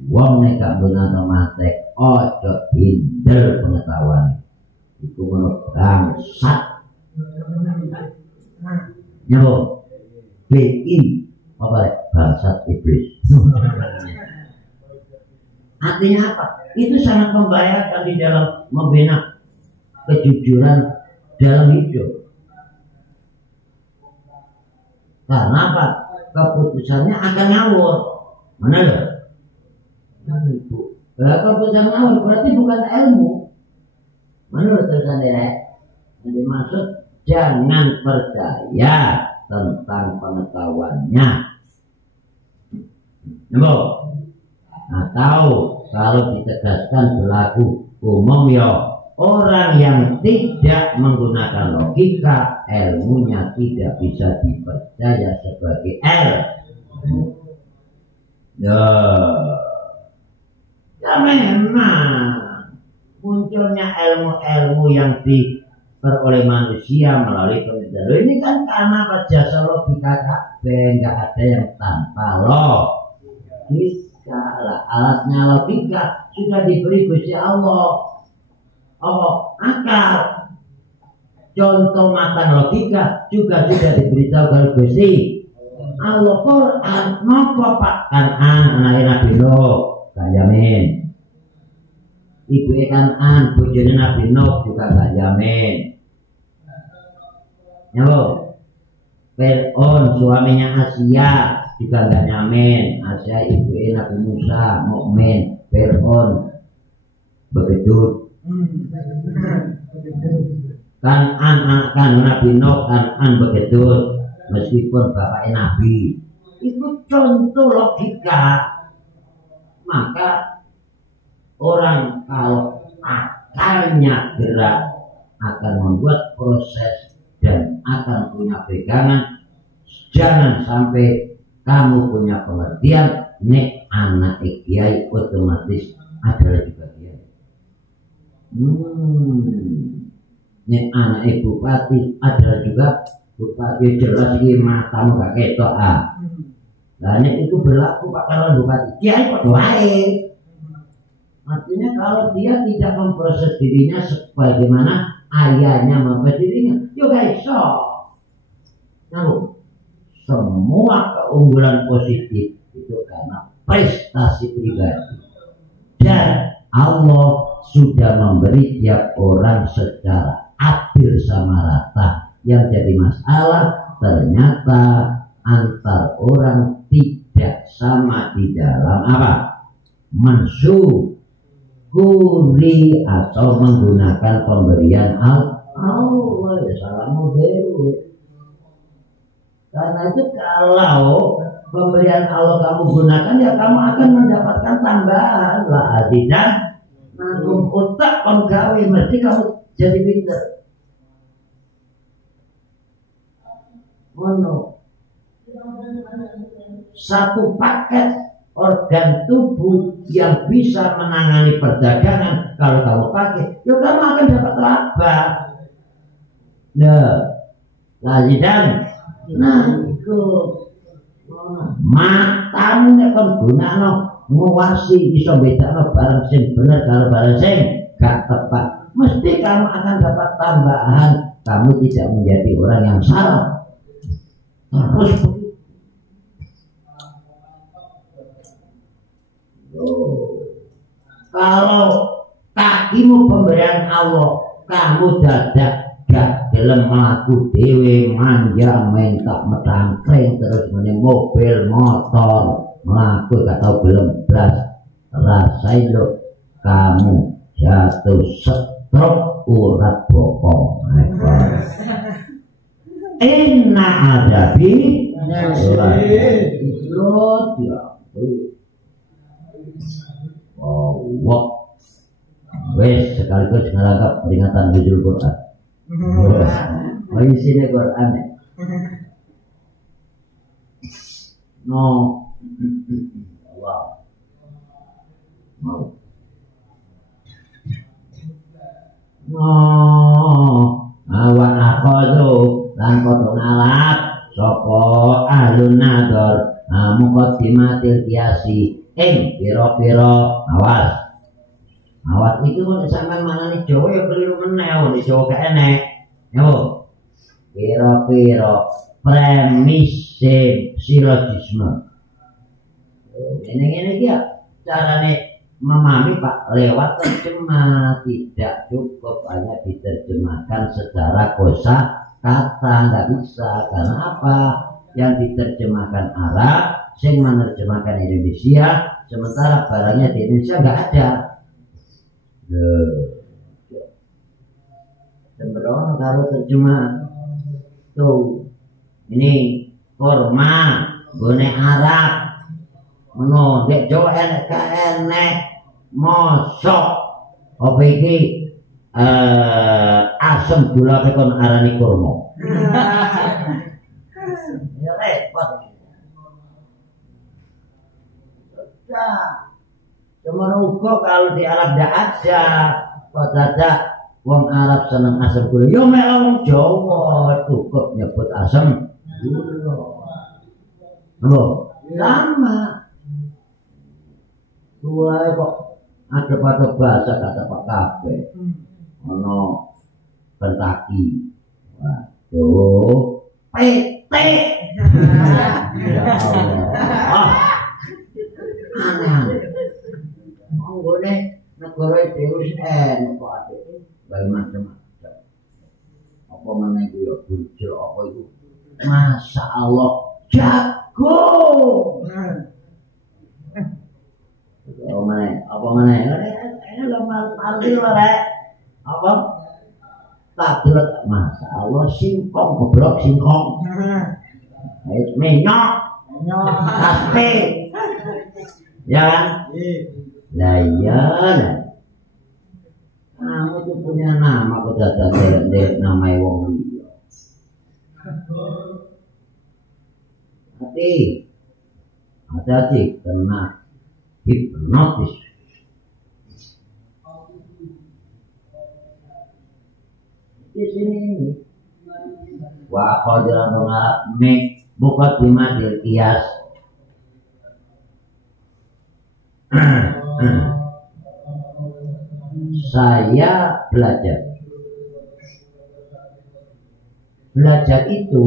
Wong nek gak benar mantek ojo hindel pengetahuan itu menurut bangsat nyo BI apa bangsat iblis. Artinya apa? Itu sangat membahayakan di dalam membina kejujuran dalam hidup. Karena apa? Keputusannya akan ngawur. Mana loh? Itu. Keputusan ngawur berarti bukan ilmu. Menurut saya, jadi maksud jangan percaya tentang pengetahuannya. Atau kalau ditegaskan berlaku umum ya orang yang tidak menggunakan logika ilmunya tidak bisa dipercaya sebagai ilmu. Ya memang munculnya ilmu-ilmu yang diperoleh manusia melalui penelitian ini kan karena jasa logika kabeh, nggak ada yang tanpa logika. Alatnya logika sudah diberi Gusti Allah. Akal. Contoh matang logika juga sudah diberitahu oleh Gusti Allah Quran napa Pak Kanan anake Nabi Nuh gak jamin. Ibu Kanan bojone Nabi Nuh juga gak jamin. Ya loh. Fir'aun suaminya Asia juga gak nyamin. Asia ibu Nabi Musa mukmin. Fir'aun begitu. Kanan anak Nabi Nuh Kanan begitu. Meskipun bapaknya Nabi itu contoh logika. Maka orang kalau akalnya gerak akan membuat proses dan akan punya pegangan. Jangan sampai kamu punya pengertian nek anak kiai otomatis adalah juga kiai. Nek anak bupati adalah juga bupati. Jelas ini matamu gak ketok ah. Nah nek itu berlaku Pak kalau bupati kiai kok doae. Artinya kalau dia tidak memproses dirinya sebagaimana ayahnya memproses dirinya, yo guys, semua keunggulan positif itu karena prestasi pribadi. Dan Allah sudah memberi tiap orang secara adil sama rata. Yang jadi masalah ternyata antar orang tidak sama di dalam apa? Mensyukuri atau menggunakan pemberian Allah. Ya salamu dewe. Karena itu kalau pemberian Allah kamu gunakan ya kamu akan mendapatkan tambahan lah adidan nanggung otak penggawe mesti kamu jadi pinter. Mono satu paket organ tubuh yang bisa menangani perdagangan kalau kamu pakai, ya kamu akan dapat laba. Lajidan, itu matamu nek kon gunakno nguwasi iso bedakno barang sing bener karo barang sing gak tepat. Mesti kamu akan dapat tambahan. Kamu tidak menjadi orang yang salah. Terus kalau kakimu pemberian Allah, kamu dadak gak gelem mlaku dhewe manja mentak metangkreng terus ngene mobil motor mlaku gak tau gelem blas. Rasain lo kamu jatuh stroke urat bokong. Enak ada di Allah. Wes sekaligus ngalangkap peringatan Hujul Quran. Oh isinya Quran ya. No. Wow. Mau. No. Awan akhadhu lan padha ngalap sapa ahlun nador muqaddimatil kiasi ing pira-pira awas itu sampean manani Jawa ya keliru meneh di Jawa gak enek yo pira-pira premise silogisme ngene-ngene iki ya carane memahami Pak lewat terjemah tidak cukup hanya diterjemahkan secara kosa kata nggak bisa. Karena apa? Yang diterjemahkan Arab, yang menerjemahkan Indonesia, sementara barangnya di Indonesia nggak ada. Sembrono kalau terjemah tuh ini kurma gone Arab ngono dek Jawa enek ka enek mosok apa iki asem gula kon arani kurma. Ya repot. Cuma uga kalau di Arab ndak ada. Kok dadak wong Arab seneng asem gula. Yo mek wong Jawa cukup nyebut asem gula. Loh, sama. Dua kok ada pada bahasa kata Pak Kabe, ono Kentucky, waduh, Ya Allah. Aneh. Monggone negara Deus kok ate. Bae macam-macam. Apa meneh ku ya bujur apa itu? Masya Allah jago. Apa mana? Ini lemah arti lorek. Apa? Tak delok Masya Allah singkong goblok singkong. Menyok. Kaspe. Ya kan? Lah iya lah. Kamu tuh punya nama kok dadak derek namai wong liya. Hati-hati kena hipnotis. Di sini ini wa qadiran mek buka dimadil kias. Saya belajar itu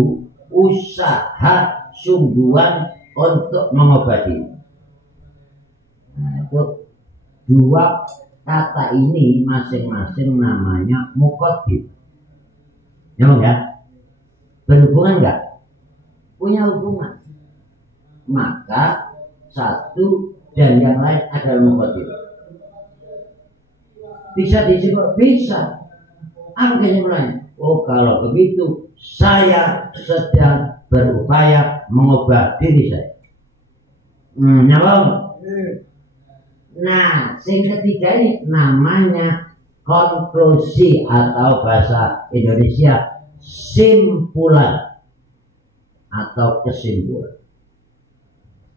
usaha sungguhan untuk mengobati. Nah, itu dua kata ini masing-masing namanya muqaddim. Ya enggak? Berhubungan enggak? Punya hubungan. Maka satu dan yang lain adalah muqaddim. Bisa disebut? Bisa. Apa kesimpulannya? Oh kalau begitu saya sedang berupaya mengubah diri saya. Nyambung? Nah, yang ketiga ini namanya konklusi atau bahasa Indonesia simpulan atau kesimpulan.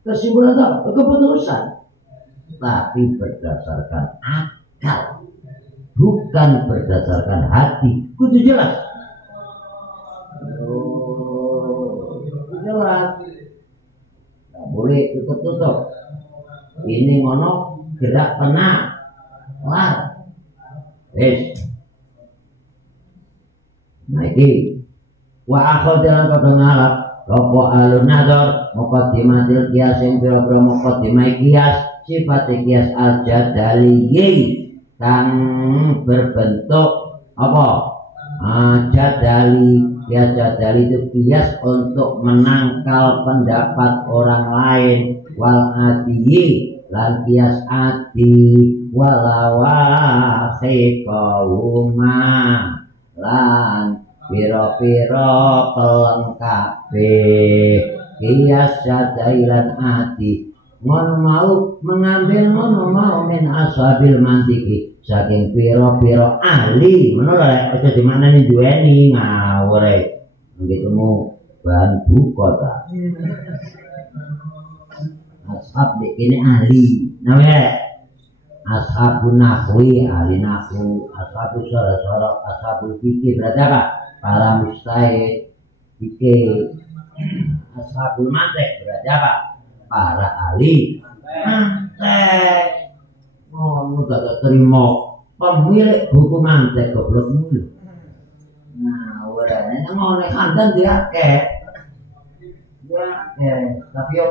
Kesimpulan itu apa? Keputusan. Tapi berdasarkan akal, bukan berdasarkan hati. Kudu jelas. Jelas. Tidak boleh tutup-tutup. Ini ngono gerak tenang. Kelar. Nah ini wa akhul dalam kode ngalap lopo alun nador muqaddimatil kias yang biro-biro muqaddimai kias sifat kias al-jadaliyyi kang berbentuk apa? Jadali itu kias untuk menangkal pendapat orang lain wal adiyyi lan kias adi walawahi kauma lan piro-piro pelengkape kias jadai lan adi ngono mau mengambil ngono mau min ashabil mantiki saking piro-piro ahli menurut aja di mana nih duweni ngawur begitu mu bahan buka ta ashab ini ahli namanya ashabun nahwi ahli nahwu ashabus sorok ashabul fikih berarti apa para mustahid fikih ashabul mantiq berarti apa para ahli mantiq ngono gak terima pemilik buku mantiq goblok mulu nah ora nek ngono kandan dia tapi yo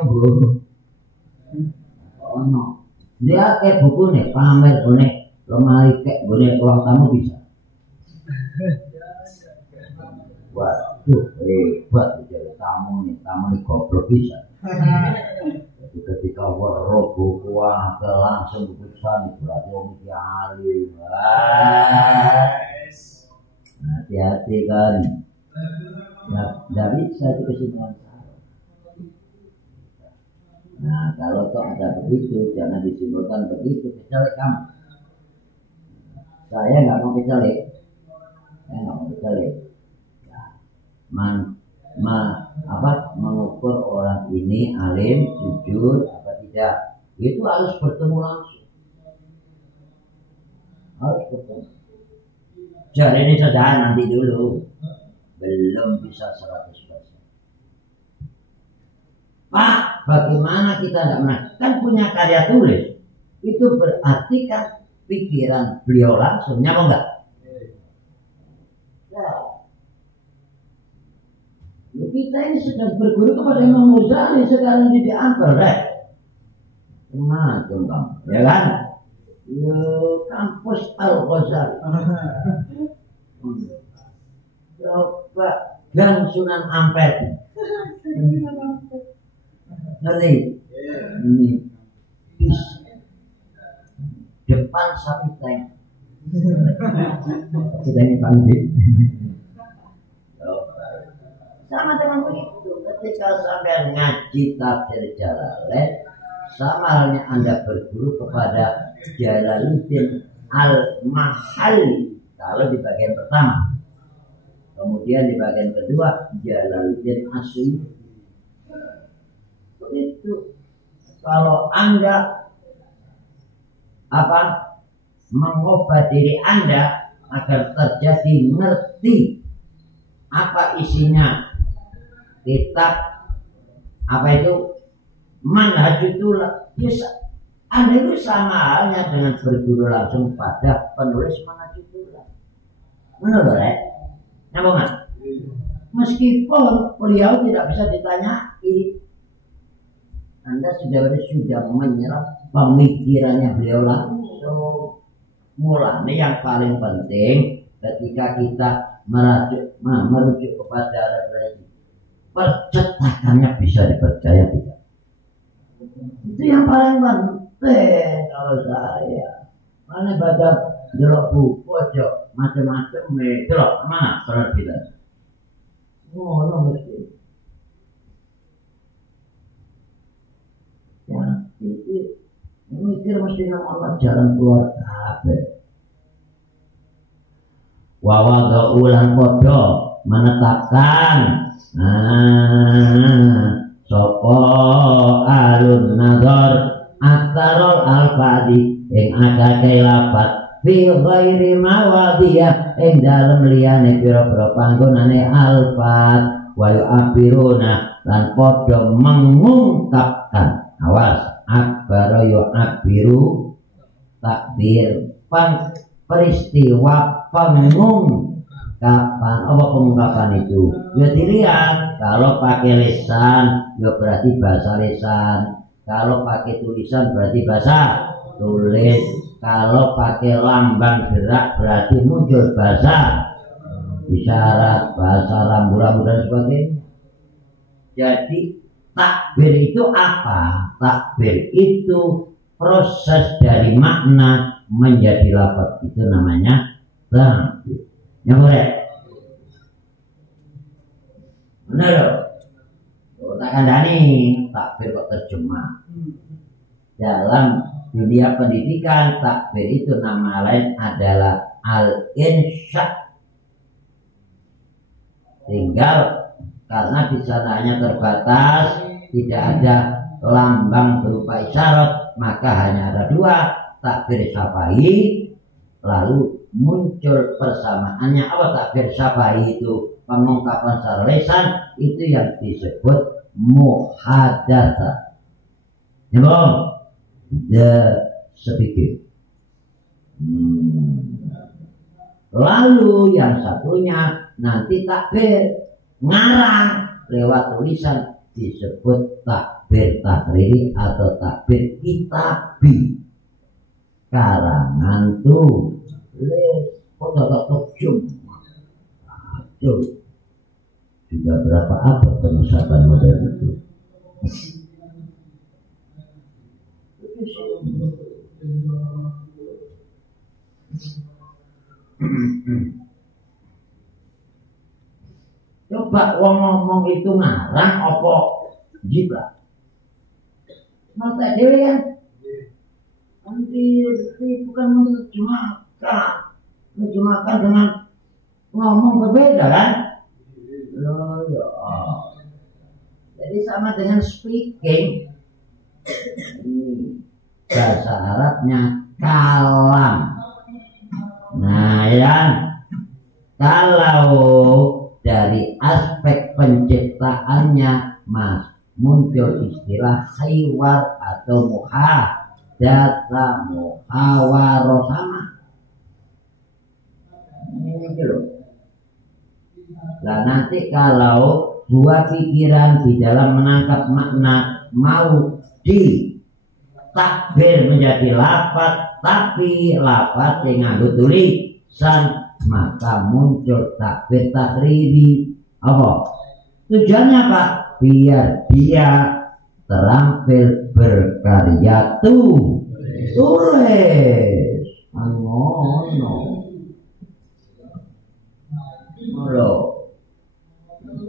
ono dia kayak buku nih pamer nih lemari kayak boleh ruang tamu bisa waduh hebat jadi tamu nih goblok bisa jadi ketika roh buku langsung keputusan berarti om alim hati-hati kan nggak bisa itu kesimpulan. Nah kalau toh ada begitu jangan disimpulkan begitu kecuali kamu. Saya nggak mau kecuali, ya, mengukur orang ini alim, jujur apa tidak itu harus bertemu langsung, harus bertemu. Jadi ini saja nanti dulu belum bisa 100%. Pak, bagaimana kita tidak menang? Kan punya karya tulis. Itu berarti kan pikiran beliau langsung nyambung enggak? Ya. Kita ini sudah berguru kepada Imam Ghazali, sekarang diambil deh. Macam kamu, ya kan? Kampus Al-Ghazali. Coba Gang Sunan Ampel. Ngerti? Ini bis depan sapi tank. Kita ini panggil. Sama dengan begitu, ketika sampai ngaji tafsir Jalalain, sama halnya Anda berguru kepada Jalaluddin Al-Mahalli kalau di bagian pertama. Kemudian di bagian kedua Jalaluddin Asy'ari. Begitu. Kalau Anda mengubah diri Anda agar terjadi ngerti apa isinya kitab itu manhajullah, Anda itu sama halnya dengan berguru langsung pada penulis manhajullah. Menurut nyambung nggak? Meskipun beliau tidak bisa ditanyai, Anda sudah menyerap pemikirannya beliau langsung. Mulanya yang paling penting ketika kita merujuk kepada referensi, percetakannya bisa dipercaya tidak? Itu yang paling penting kalau saya. Mana baca delok buku ojo macam-macam delok mana pernah bilang. Ngono mesti. Ya, itu mikir mesti nomor jalan keluar kabeh. Wawa ulang podo menetapkan sopo alun nazar aktarul alfadi yang ada kelapat fi ghairi mawadiyah ing dalem liyane pira-pira panggonane alfat wa yu'abiruna lan podo mengungkapkan. Awas, akbaro yu'abiru takbir peristiwa pengungkapan. Apa pengungkapan itu? Ya dilihat. Kalau pakai lisan, ya berarti bahasa lisan. Kalau pakai tulisan berarti bahasa tulis. Kalau pakai lambang gerak berarti muncul bahasa isyarat, bahasa rambu-rambu dan sebagainya. Jadi takbir itu apa? Takbir itu proses dari makna menjadi lafaz, itu namanya takbir. Yang boleh? Benar loh. Tak kandani takbir kok terjemah. Dalam dunia pendidikan takbir itu nama lain adalah al-insya. Tinggal karena di sana hanya terbatas, tidak ada lambang berupa isyarat, maka hanya ada dua, takbir syafa'i, lalu muncul persamaannya. Apa takbir syafa'i itu? Pengungkapan secara lisan, itu yang disebut muhadatsah. Nyambung? The speaking. Lalu yang satunya nanti takbir ngarang lewat tulisan disebut takbir takriri atau takbir kitabi. Karangan tulis foto sudah berapa abad penyesatan model itu. Coba wong ngomong itu ngarang apa jiplak? Mata dewe kan? Nanti bukan menerjemahkan dengan ngomong berbeda kan? Loh ya. Jadi sama dengan speaking. Bahasa Arabnya kalam. Nah ya, kalau dari aspek penciptaannya mas muncul istilah hiwar atau muhadatsah, muhawaroh sama. Ini loh. Nah nanti kalau buah pikiran di dalam menangkap makna mau di takbir menjadi lafaz, tapi lafaz yang nganggo tulisan, maka muncul takbir takriri. Apa tujuannya Pak? Biar dia terampil berkarya tulis. Ngono.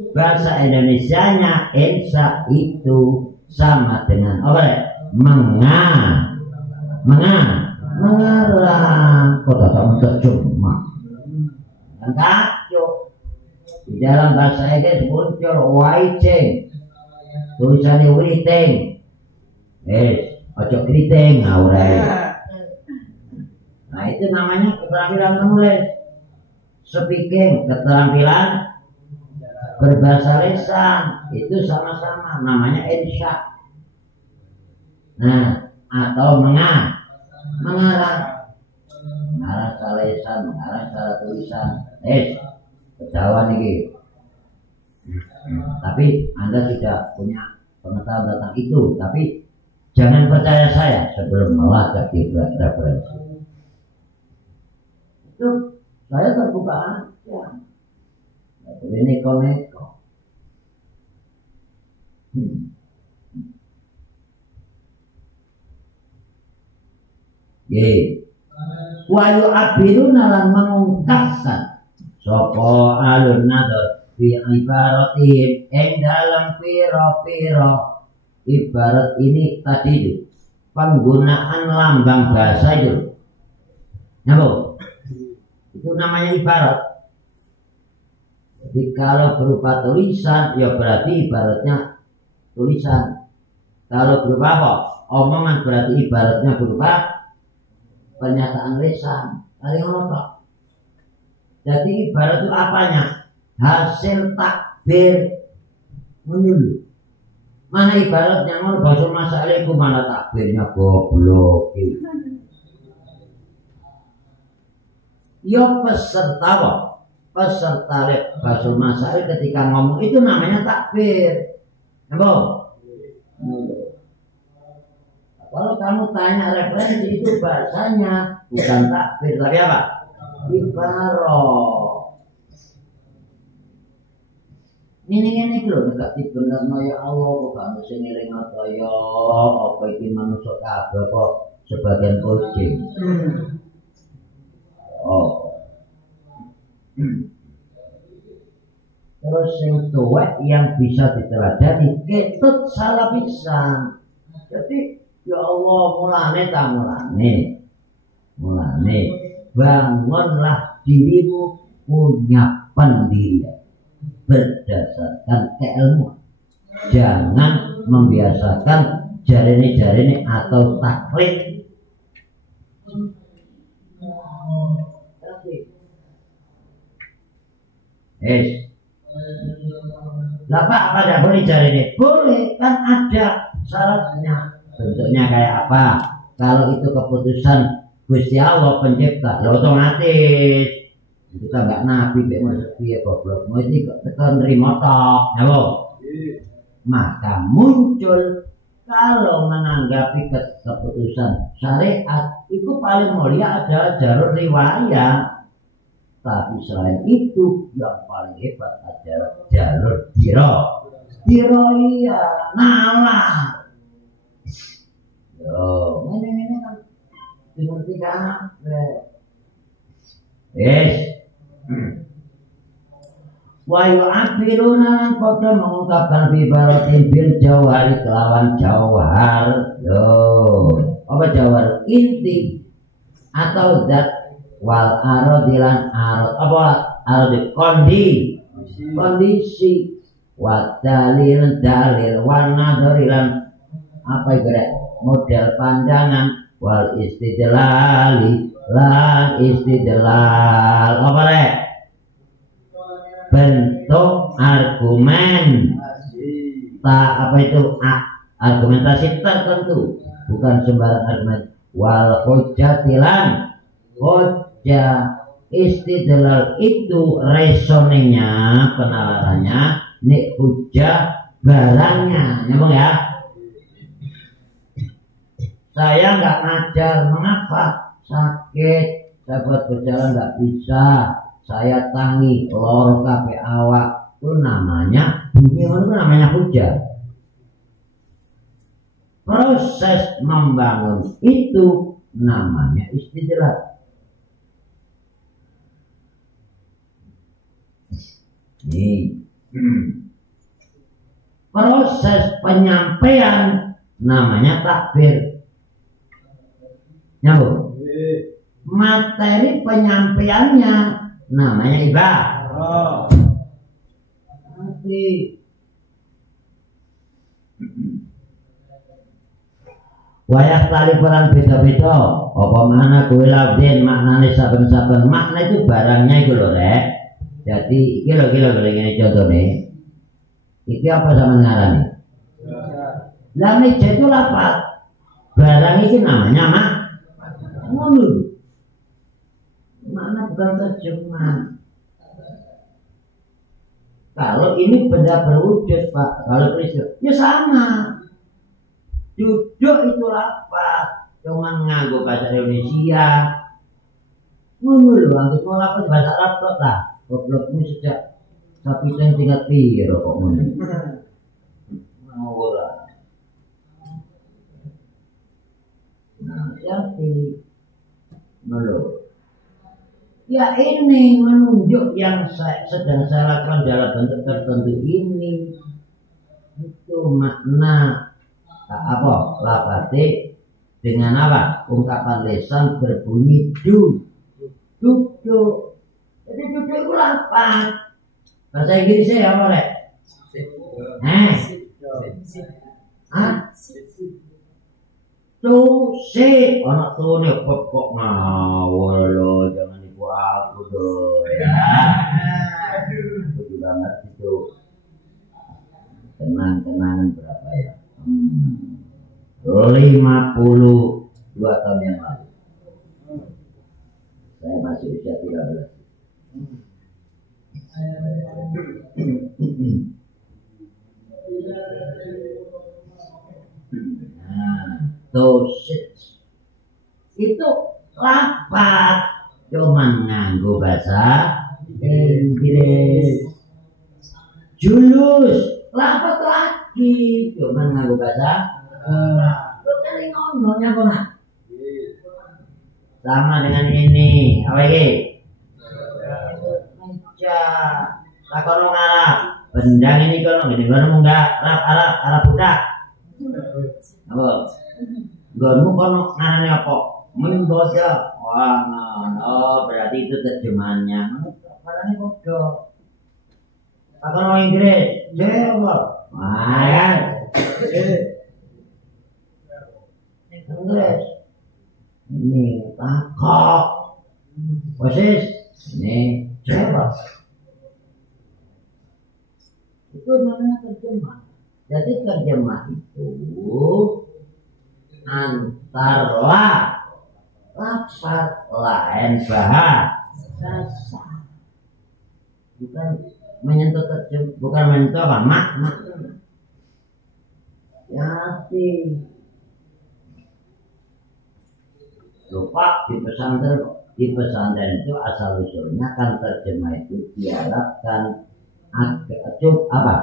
Bahasa Indonesianya insya itu sama dengan apa ya? Mengarang. Kok tak mencuma? Kacau. Di dalam bahasa Inggris muncul writing, tulisannya writing, ojo keriting, nah itu namanya keterampilan menulis. Speaking, keterampilan berbahasa lisan, itu sama-sama namanya insya. Nah, atau mengarang secara lisan, mengarang secara tulisan. Kejauhan ini. Tapi Anda tidak punya pengetahuan tentang itu. Tapi jangan percaya saya sebelum melacak di referensi. Itu saya terbuka aja. Ini neko-neko. Wayu abiru nalan mengungkapkan sopo alun nador fi ibaratin ing dalam piro-piro ibarat ini tadi itu penggunaan lambang bahasa itu. Napa? Itu namanya ibarat. Jadi kalau berupa tulisan ya berarti ibaratnya tulisan. Kalau berupa apa? Omongan berarti ibaratnya berupa pernyataan lisan. Hari ngono. Jadi ibarat itu apanya? Hasil takbir menulu. Mana ibaratnya ngono bahasa masalah itu mana takbirnya goblok. Yo peserta apa? Peserta bahasa masalah ketika ngomong itu namanya takbir. Apa? Kalau kamu tanya referensi itu bahasanya bukan takbir tapi apa? Ibarat. Ini lho nek bener ya Allah kok kamu sing ngiring ya apa iki manungsa kabeh kok sebagian kucing. Terus yang tua yang bisa diteladani ketut salah pisan. Jadi ya Allah mulane bangunlah dirimu punya pendirian berdasarkan keilmuan. Jangan membiasakan jarene-jarene atau taklid. Lah Pak, apa tidak boleh jarene? Boleh, kan ada syaratnya. Bentuknya kayak apa? Kalau itu keputusan Gusti Allah pencipta, ya otomatis kita nggak nabi kayak maksud dia goblok. Mau ini kok tekan nerima tok, ya lo. Maka muncul kalau menanggapi keputusan syariat itu paling mulia adalah jalur riwayat. Tapi selain itu yang paling hebat adalah jalur diro iya nalar. Yo, ini kan dimengerti kan? Wa yu'abiruna lan padha mengungkapkan bibaratin bil jawhari kelawan jauhar. Yo, apa jauhar? Inti atau zat wal aradilan arad. Apa arad? Kondisi wa dalil wa nadarilan apa itu? Model pandangan wal istidlali lan istidlal apa rek? Bentuk argumen apa itu argumentasi tertentu, bukan sembarang argumen. Wal hujjatilan hujjah istidlal itu resoningnya penalarannya nek hujah barangnya, nyambung ya. Saya nggak ngajar, mengapa? Sakit, saya buat berjalan nggak bisa, saya tangi, loro kape awak, itu namanya bunyi itu namanya hujah. Proses membangun itu namanya istidlal. Nih. Proses penyampaian namanya takbir. Nyambung. Materi penyampaiannya namanya ibadah. Nanti wayak tali peran beda-beda. Apa mana kuwi labdin maknane saben-saben makna itu barangnya itu lho rek. Jadi iki lho ngene contone. Iki apa sama ngarani? Lah meja itu lapat. Barang iki namanya mak. Ngono. Makna bukan terjemahan. Kalau ini benda berwujud Pak, kalau Kristus ya sama. Duduk itu apa? Cuma nganggo bahasa Indonesia. Ngono lho, anggap mau apa bahasa Arab tok lah. Goblokmu sejak sapi yang tingkat piro kok ngono. Mau ora. Nah, jadi ngono. Ya ini menunjuk yang sedang saya lakukan dalam bentuk tertentu ini. Itu makna apa lapate dengan apa ungkapan lisan berbunyi duduk. Jadi duduk itu lapat bahasa Inggrisnya apa rek? Tuh sih anak tuh nih kok ngawur lo, jangan ibu aku doh ya. Aku juga ngerti tuh kenang-kenangan berapa ya? 52 tahun yang lalu. Saya masih usia 13. Nah, dosis itu lapat, cuman nganggo bahasa Inggris. Julus lapat lagi, cuman nganggo bahasa lu kali ngomong apa nggak? Sama dengan ini, apa ini? Meja, tak kono Arab, bendang ini kono enggak Arab budak. Apa? Gonmu kono ngarane apa? Membaca. Wah, no, berarti itu terjemahannya. Padahal bodoh. Tak kono Inggris, jawab. Wah, kan? Inggris. Ini takok. Posisi ini jawab. Itu namanya terjemah. Jadi terjemah itu antara lafaz lain bahasa. Bukan menyentuh terjemah, bukan menyentuh apa makna. Jadi lupa di pesantren itu asal usulnya kan terjemah itu diharapkan apa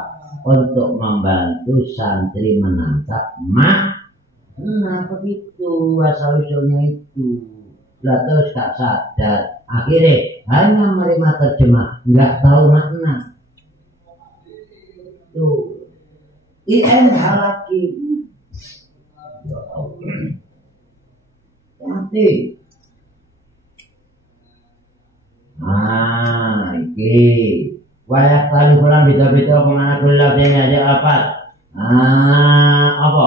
untuk membantu santri menangkap makna, begitu asal usulnya itu. Lah terus gak sadar, akhirnya hanya menerima terjemah, nggak tahu makna. Tuh IM halaki. Nanti iki wayak tali bulan beda-beda kemana gelap ini aja apa apa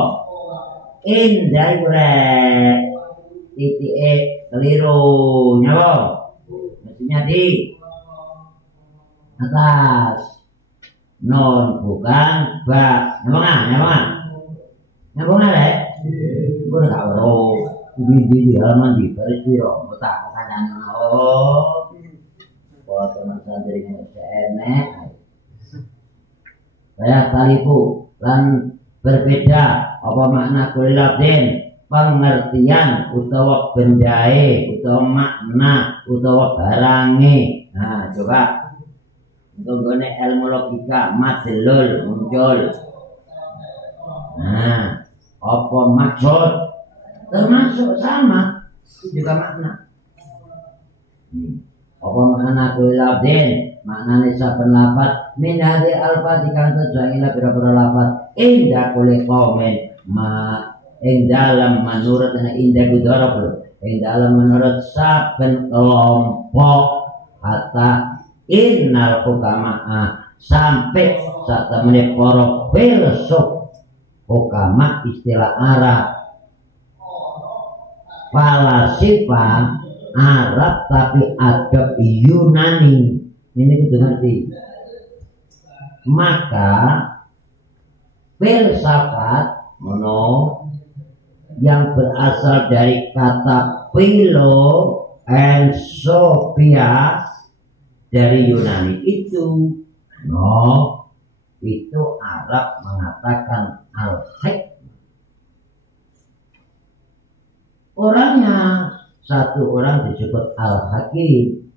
indah rek titik keliru nyawa mestinya di atas non bukan ba nyambung rek gue udah gak tahu di halaman di baris biro tak makanya teman santri yang enak saya talifu lan berbeda apa makna kulilabdin pengertian utawa bendae utawa makna utawa barange. Nah coba untuk ilmu logika madlul muncul. Nah apa maksud termasuk sama juga makna. Apa makna kulilabdin maknanya saben lafaz min hadil alfa dikantos ila pira-pira lafaz inda kulli qaumin ma ing dalam menurut inda gudorok lho ing dalam menurut saben kelompok kata innal hukama sampai saat temene para filsuf hukama istilah Arab falasifa Arab tapi adab Yunani ini kita ngerti. Maka filsafat yang berasal dari kata philo and sophia dari Yunani itu itu Arab mengatakan al-hikmah. Orangnya satu orang disebut al-hakim.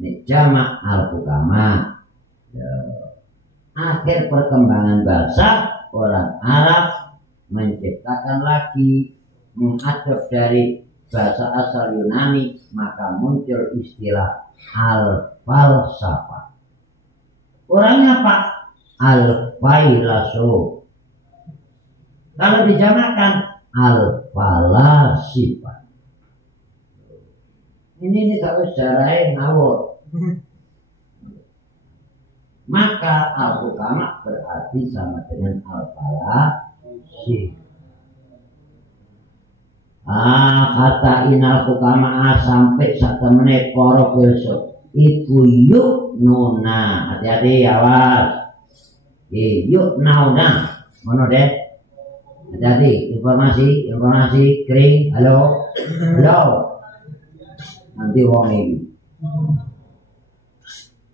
Ini jamak al-hukama. Akhir perkembangan bahasa orang Arab menciptakan lagi mengadop dari bahasa asal Yunani, maka muncul istilah al-falsafah. Orangnya Pak al-failasuf. Kalau dijamakkan al-falasifah. Ini kalau sejarahnya ngawur. Maka al-hukama berarti sama dengan al-falasifah. Kata inal hukama sampai satu menit para filsuf iku yuk nuna. Hati-hati ya was. Yuk nauna. Mana deh? Hati-hati, informasi kering. Halo. Nanti wong ini.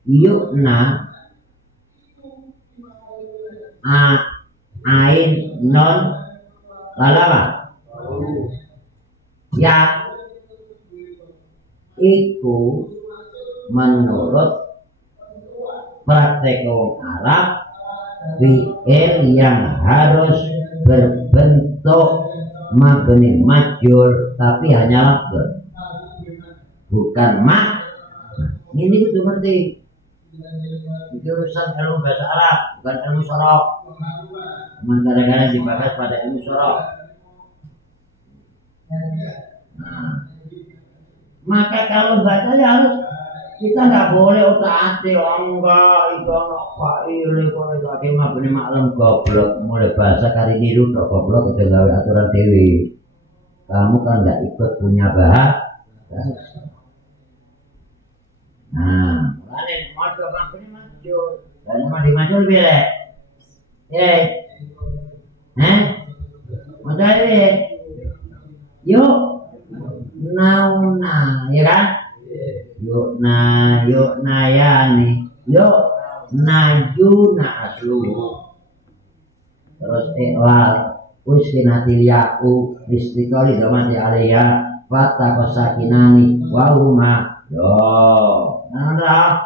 Yuk na ain non lalawa. Ya itu menurut praktek orang Arab fi'il yang harus berbentuk mabni majhul tapi hanya lafaz bukan mak. Ini itu ngerti. Itu urusan ilmu bahasa Arab bukan ilmu sorok. Kadang-kadang dibahas pada ilmu sorok. Nah, maka kalau baca ya harus kita nggak boleh otak-atik enggak itu anak fa'il kok itu akeh mabune maklum goblok mulai bahasa kali niru tok goblok udah gawe aturan dewi. Kamu kan nggak ikut punya bahasa. Nah, mulane maca mabune maju dan maju bire. Maca bire. Yuk nauna ya kan? Yuk na ya nih. Yuk najuna aslu. Terus iqlal uskinatil ya'u istiqoli gamati alaiya fata kosakinani wa huma yo nanda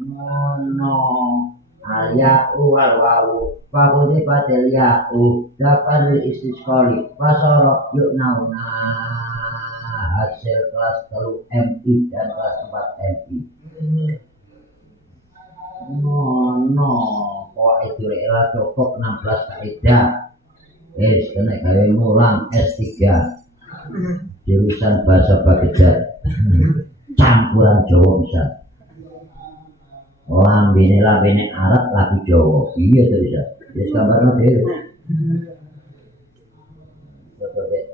mono al-ya'u wal wawu fakudi patil ya'u dapat istisqoli pasoro yuk nauna hasil kelas 3 MI dan kelas 4 MI. No, kok itu rela cukup 16 kaidah. Kena gawe mulang S3. Jurusan bahasa Baghdad. Campuran Jawa bisa. Lambene Arab lagi Jawa. Iya tuh bisa. Wis gambarno dhewe.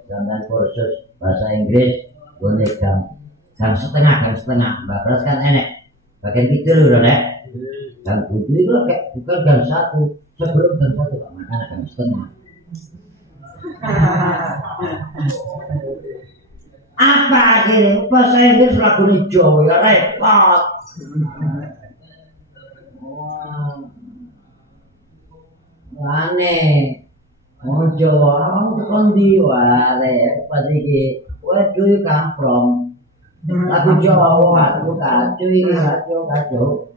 Sampeyan kursus bahasa Inggris boleh jam setengah, Mbak Pras kan enek bagian tidur loh nek jam 7 itu kayak bukan jam 1 sebelum jam 1 Pak makanya jam setengah. Apa akhirnya bahasa Inggris lagu Jawa ya repot. Aneh. Ojo aku kondi wae pas iki waduh kamprong. Lagu Jawa aku kacau.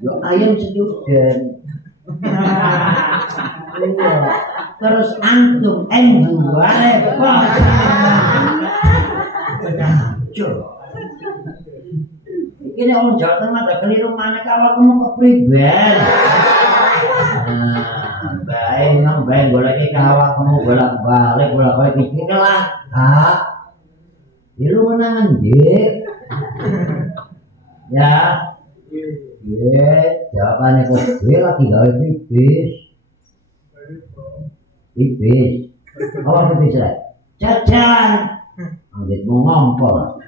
Yo ayam student. Terus antum wae kok. Ini orang Jawa Tengah ada keliru mana kalau kamu kepriben. Baik boleh kawak kamu bolak-balik pikir lah. Lu menangan dik. Ya. Jawabannya kok lagi gawe pipis. Apa pipis lah? Jajan. Anggit mau ngompol.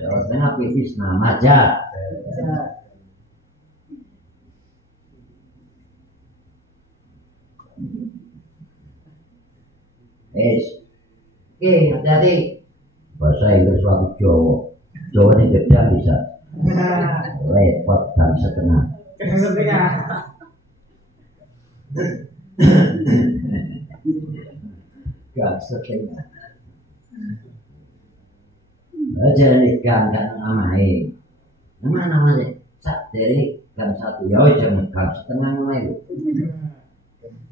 Jawa Tengah pipis nama aja. Oke, hati-hati. Bahasa Inggris waktu Jawa ini gede bisa. Repot dan setengah. Gak setengah. Aja nih gang amai. Nama sak dari gang satu ya jangan gang setengah namanya.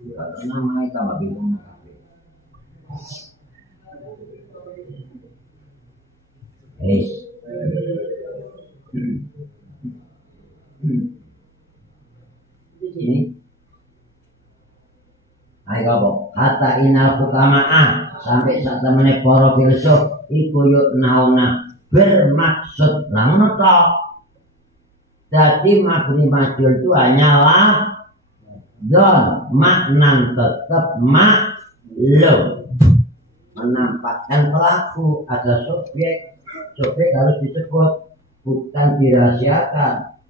Kalau namanya tambah bingung. Di sini. Ayo apa? Kata inal fukama'ah sampai saat temennya para filsuf iku yuk nauna bermaksud namun toh. Jadi mabni majul itu hanyalah don maknan tetap maklum menampakkan pelaku ada subjek harus disebut bukan dirahasiakan.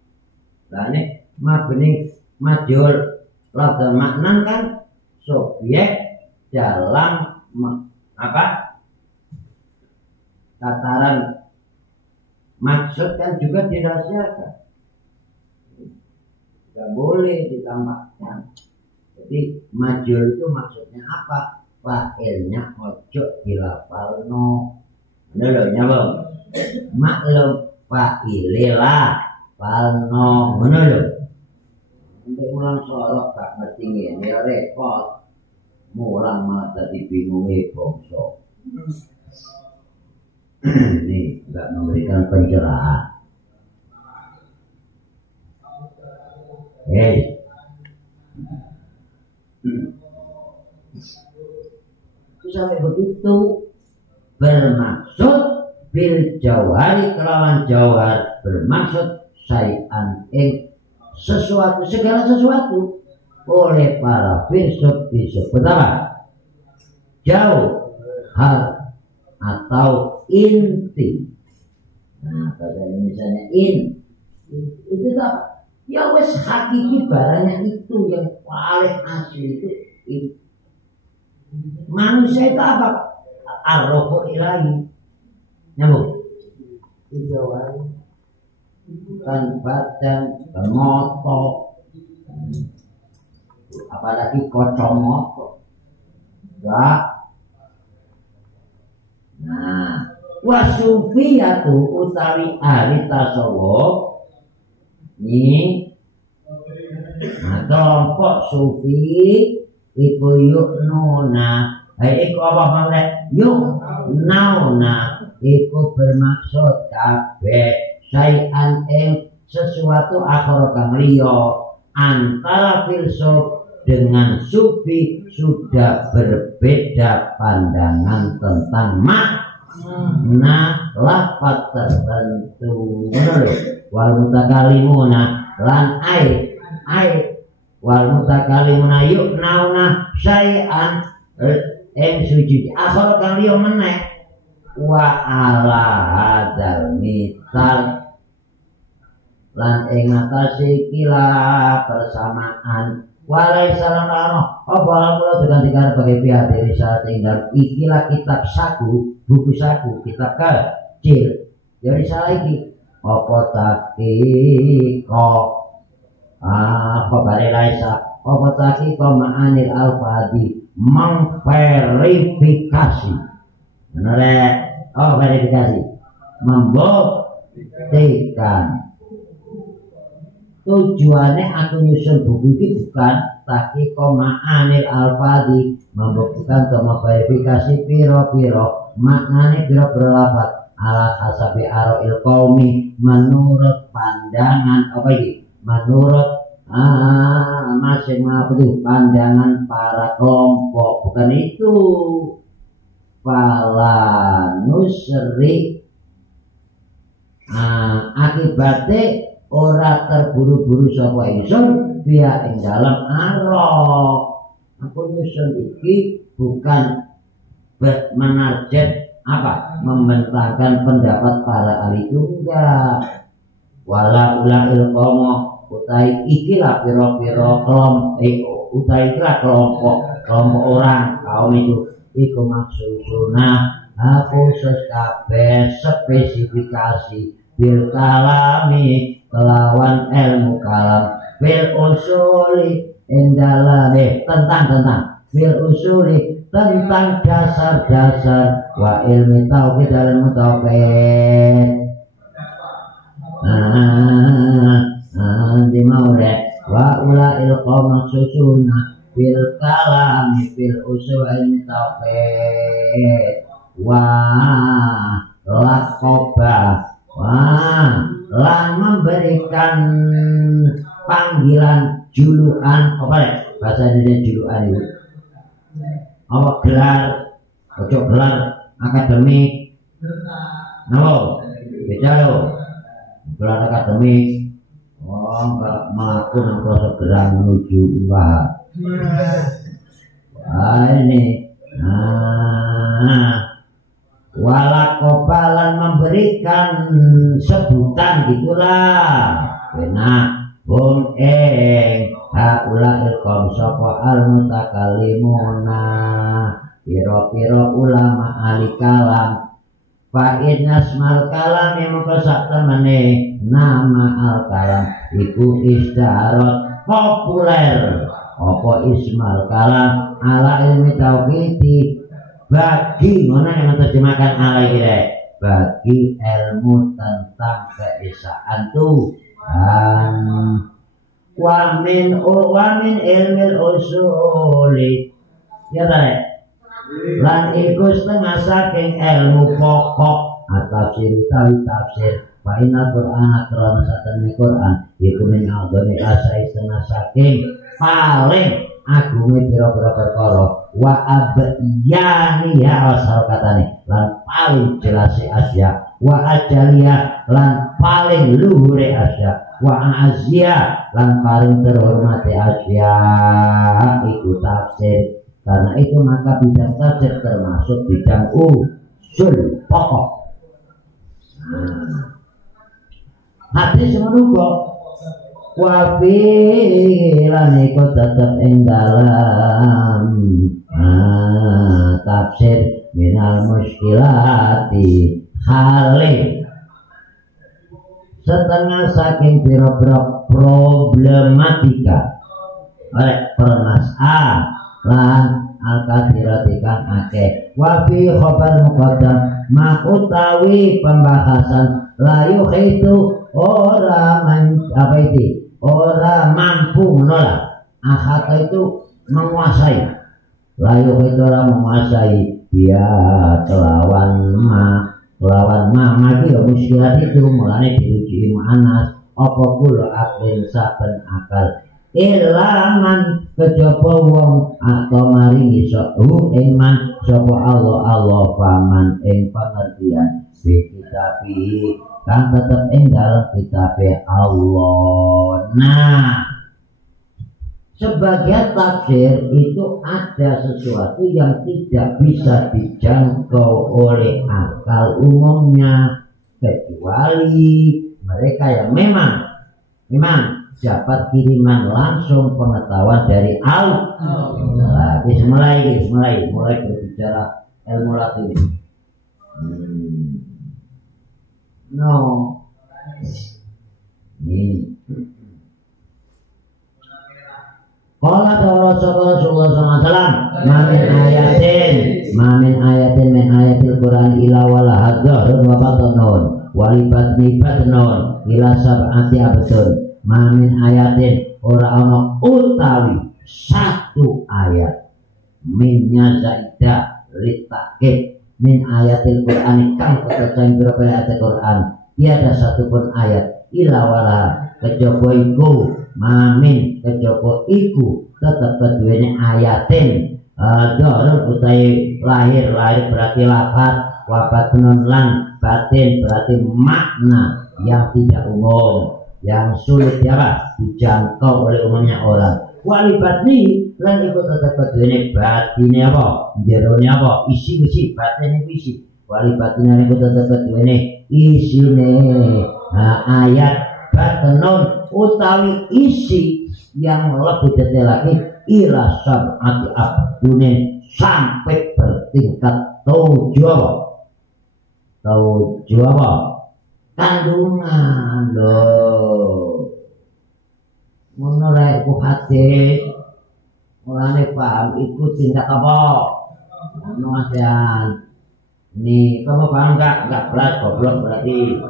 Nah ini mabni majul lafzan maknan kan subjek dalam apa tataran maksud kan juga dirahasiakan, nggak boleh ditambahkan. Jadi majul itu maksudnya apa? Fa'ilnya ojo dilafalno. Bener nyambung. Maklum fa'ililah falno. Bener lho. Untuk mulang sorok tak ngerti ngene repot. Mulang malah tadi bingungi bongso. Ini enggak memberikan pencerahan. Sampai begitu bermaksud bil jawari kelawan jawar bermaksud syai'an sesuatu segala sesuatu oleh para filsuf disebut apa? Jauh hal atau inti. Nah bahasa Indonesianya itu apa? Ya wes hakiki barangnya itu yang paling asli itu inti. Manusia itu apa? Ar-Ruhul Ilahi. Nyambung. Dijawab. Bukan badan, bukan motor. Apalagi kocok motor. Enggak. Nah, wasufiyatu utawi ahli tasawuf ini. Nah, kelompok sufi iku yuknuna iku apa maksudnya yuknauna iku bermaksud kabeh syai'an sesuatu akhara kang liya antara filsuf dengan sufi sudah berbeda pandangan tentang makna lafaz tertentu. Wal mutakalimuna lan ai wal mutakalimuna yuknauna syai'an sujud akhir kang liya meneh wa ala hadzal misal lan ing atase kila persamaan walai salana apa kula digantikan sebagai pihak dari saat tinggal ikilah kitab saku buku saku kitab kecil dari salah iki apa takiko khabari laisa apa taki ma'anil alfadi memverifikasi benar verifikasi membuktikan. Tujuannya aku nyusun buku ini bukan taki ma'anil alfadi membuktikan atau memverifikasi piro-piro maknanya piro-piro lafaz ala hasabi aro'il qaumi menurut pandangan apa ini menurut masing-masing pandangan para kelompok, bukan itu. Fala nusri akibatnya ora terburu-buru sapa ingsun biya ing dalam arok. Aku nyusun iki bukan menarget apa membentangkan pendapat para ahli tunggal wala ula'il qomo utai ikilah piro-piro kelompok orang kaum itu iku maksuduna khusus kabeh spesifikasi bil kalami kelawan ilmu kalam bil usuli indalane tentang bil usuli tentang dasar-dasar wa ilmi tauhid dan ilmu tauhid di maulid wa ula'il qawma susuna bil kalami bil usul ilmi tauhid wa lakoba lan memberikan panggilan julukan apa ya bahasa Indonesia julukan itu apa gelar ojo gelar akademik no beda lo gelar akademik enggak melakukan proses gerak menuju usaha ini walakobalan memberikan sebutan gitulah benak hum haula'il qaum sapa al-mutakallimuna piro-piro ulama ahli kalam fa innasmal kalam yang mempesak temene nama al-kalam iku isdarat populer apa ismal kalam ala ilmi tauhidi bagi mana yang menerjemahkan ala kira bagi ilmu tentang keesaan Tuhan wamin ilmil usuli ya tarik lan iku setengah saking ilmu pokok atau tafsir fa inna qur'ana karena satane Quran iku min a'dhami asai setengah saking paling agunge pira-pira perkara wa abyani ya asal katane lan paling jelas asya wa ajaliya lan paling luhure asya wa azia lan paling terhormati asya iku tafsir. Karena itu maka bidang tafsir termasuk bidang usul pokok. Hadis menunggu wafi lan iku tetep ing dalam tafsir minal muskilati hale setengah saking pira-pira problematika oleh permasalahan lan al-kathiratikan akeh wafi khobar muqaddam utawi pembahasan layu itu orang mampu menolak akhata itu menguasai layu itu orang menguasai dia kelawan mati muskilat itu mulanya diuji anas apa kula aklin saben akal ilaman kejaba wong atau maringi sapa iman sapa Allah faman ing pengertian bi kitabi kan tetep ing dalam kitab Allah. Nah, sebagian tafsir itu ada sesuatu yang tidak bisa dijangkau oleh akal umumnya kecuali mereka yang memang dapat kiriman langsung pengetahuan dari Allah. Mulai berbicara ilmu latin. No, ini Qala ta'ala Rasulullah sallallahu alaihi wasallam, mamin ayatin min ayatil Qur'an ila wala hadharun wa batanun walibat nibatun ila sab'ati abdun. Mamin ayatin ora ana utawi satu ayat minnya zaidah litake min ayatil Qur'an kang keterangan beberapa ayat Qur'an. Tiada satupun ayat ila wala kejaba iku mamin kejaba iku tetep keduwene ayatin dorong utai lahir berarti lafaz wabatun lan batin berarti makna yang tidak umum yang sulit ya Pak dijangkau oleh umumnya orang. Walibatni lan iku tetep keduwene batine apa jerone apa isi batine isi. Walibatine iku tetep keduwene isine ayat batenun utawi isi yang lebih detail lagi ila sab'ati abdunin sampai bertingkat tujuh apa kandungan loh menurut ku hati mulane paham ikut tingkat apa nuasian ini kamu paham enggak belas goblok berarti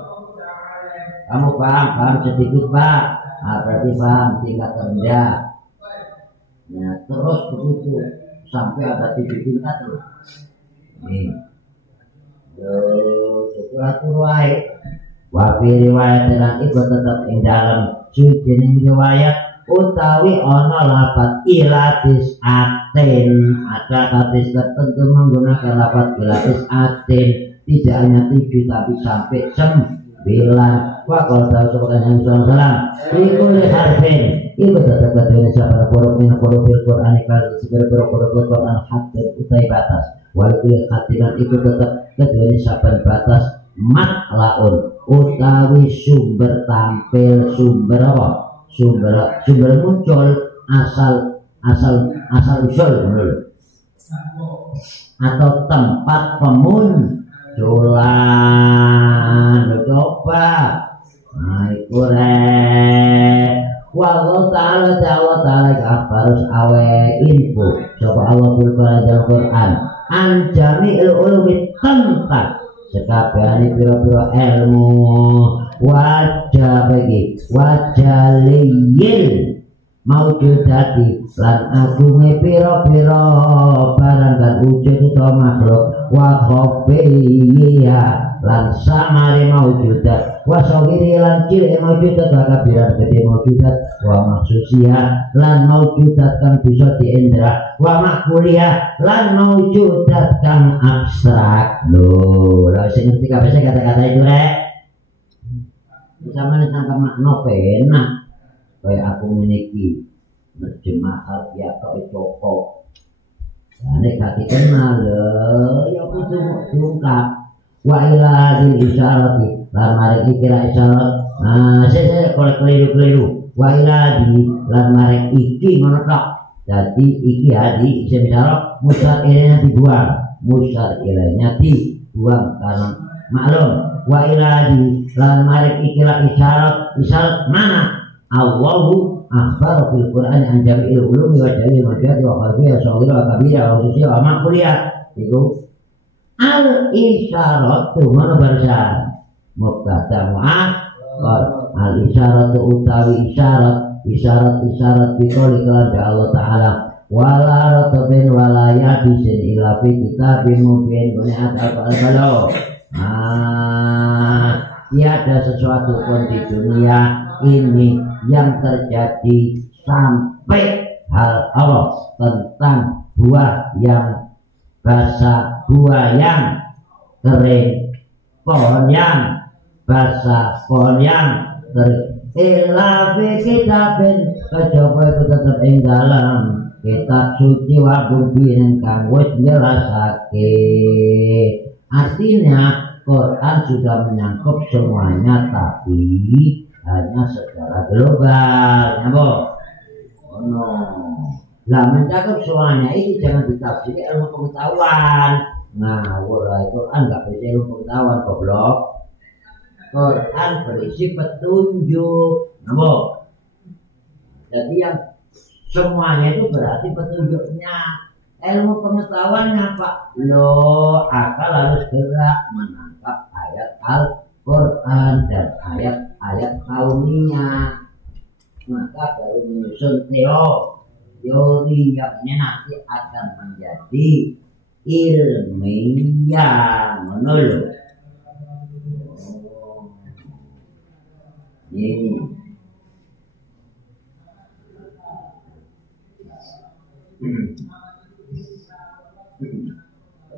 kamu paham sedikit Pak. Nah, berarti paham tingkat rendah. Nah, terus begitu sampai ada 7 tingkat loh. Nih. Sesuatu wae. Wa fi riwayat dan iku tetap ing dalam suci riwayat utawi ana lafaz ilatis atin. Ada hadis tertentu menggunakan lafaz ilatis atin tidak hanya 7 tapi sampai 9. Wa qala ta'ala subhanahu wa ta'ala iku li harfin iku tetep kadene sabar huruf min hurufil Qur'ani kal segera huruf Qur'an hadd utai batas wa kulli khatiran iku tetep kadene sabar batas matlaun utawi sumber tampil sumber apa sumber muncul asal usul atau tempat pemunculan coba. Nah itu wallahu ta'ala harus awe info coba Allah dalam Quran anjami ulumi tentang sekabehane pira-pira ilmu wajah liyil maujudati lan agunge pira-pira barang dan wujud utawa makhluk wa khofiya lan samare maujudat wa sawiri lan cilik maujudat wa kabiran gede maujudat wa maksusia lan maujudat kang bisa diindra wa makkuliah lan maujudat kang abstrak. Lho lha sing ngerti kabeh kata-kata itu rek sampeyan tangkap makna penak kaya aku memiliki terjemah harfiah tok cocok. Nek gak dikenal ya kudu diungkap. Wa ila hadil isyarati lan marek iki ra isyarat. Nah, saya keliru. Wa ila di lan marek iki ngono tok. Dadi iki hadi isim isyarat musyar ilainya dibuang. Musyar ilainya dibuang karena maklum. Wa ila di lan marek iki ra isyarat mana? Allahu akhbar fil Qur'an an jami'il ulumi wa jalil majad wa qalbiyah saghira wa kabira wa khususiyah wa maquliyah. Itu al isyarat tu mana barisan mubtada mu'akhkhar al isyarat utawi isyarat bikoli kepada Allah Ta'ala wala ratbin wala yabisin ila fi kitabim mubin bunyat al-balau. Tiada sesuatu pun di dunia ini yang terjadi sampai hal Allah tentang buah yang basah, buah yang kering, pohon yang basah, pohon yang kering. Ila fi kitabin kejaba itu tetap ing dalam kitab suci wa mubin kang wis njelasake. Artinya Quran sudah menyangkut semuanya tapi hanya secara global, ya boh. Oh no. Lah mencakup semuanya itu jangan ditafsiri ilmu pengetahuan. Ngawur itu enggak bisa ilmu pengetahuan goblok. Quran berisi petunjuk, ya boh. Jadi yang semuanya itu berarti petunjuknya. Ilmu pengetahuannya Pak, lo akal harus gerak menangkap ayat Al-Quran dan ayat-ayat kauninya, maka baru menyusun teori yang nanti akan menjadi ilmiah menurut ini.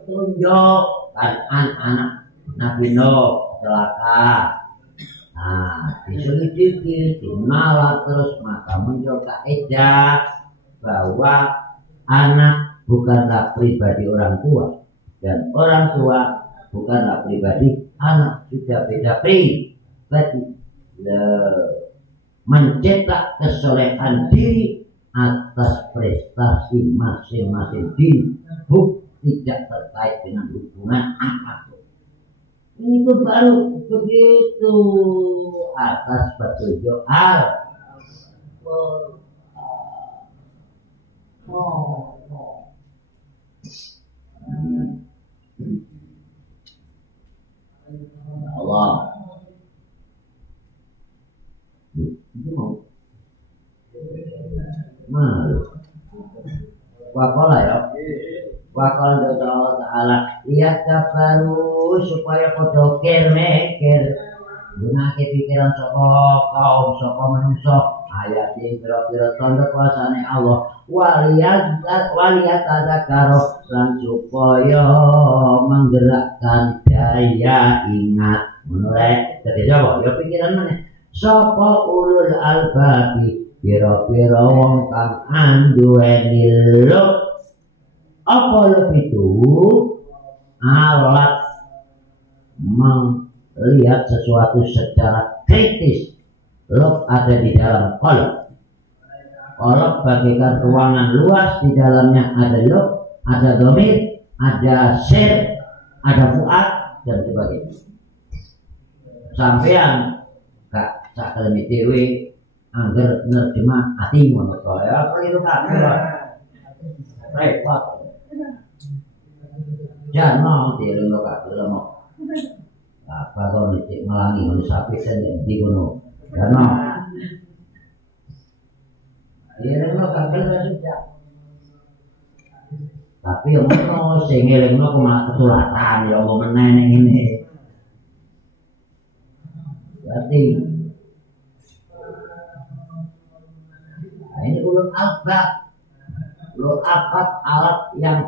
Petunjuk kan anak-anak Nabi Nuh celaka. Nah, diselidiki, dimalah terus, maka muncul kaidah bahwa anak bukanlah pribadi orang tua dan orang tua bukanlah pribadi anak, sudah beda pribadi. Mencetak kesolehan diri atas prestasi masing-masing diri, tidak terkait dengan hubungan apapun. Itu baru begitu atas petunjuk Al-Quran. Allah. Itu mau malu. Wakola ya. Wakola Allah Ta'ala lihat baru supaya podo mikir gunake pikiran sapa kaum sapa manusia ayat ini kira-kira tanda kuasane Allah waliyat tadzakaro lan supaya menggerakkan daya ingat menurut jadi apa ya pikiran mana sapa ulul albabi pira-pira wong kang anduweni luk apa lebih itu alat melihat sesuatu secara kritis. Lub ada di dalam kolom. Kolom bagaikan ruangan luas, di dalamnya ada lub, ada domir, ada sir, ada fuad dan sebagainya. Sampean gak sakelemi dewe angger nerjemah hati ngono to ya perlu kabeh. Repot. Jangan direnggo kabeh lemo. Apa kok nek melangi ngono sapi sen ndi ngono. Jangan. Direnggo kabeh sudah. Tapi yang ngono sing ngelingno kematulatan ya Allah meneh ning ngene. Berarti ini ulul albab. Ulul albab alat yang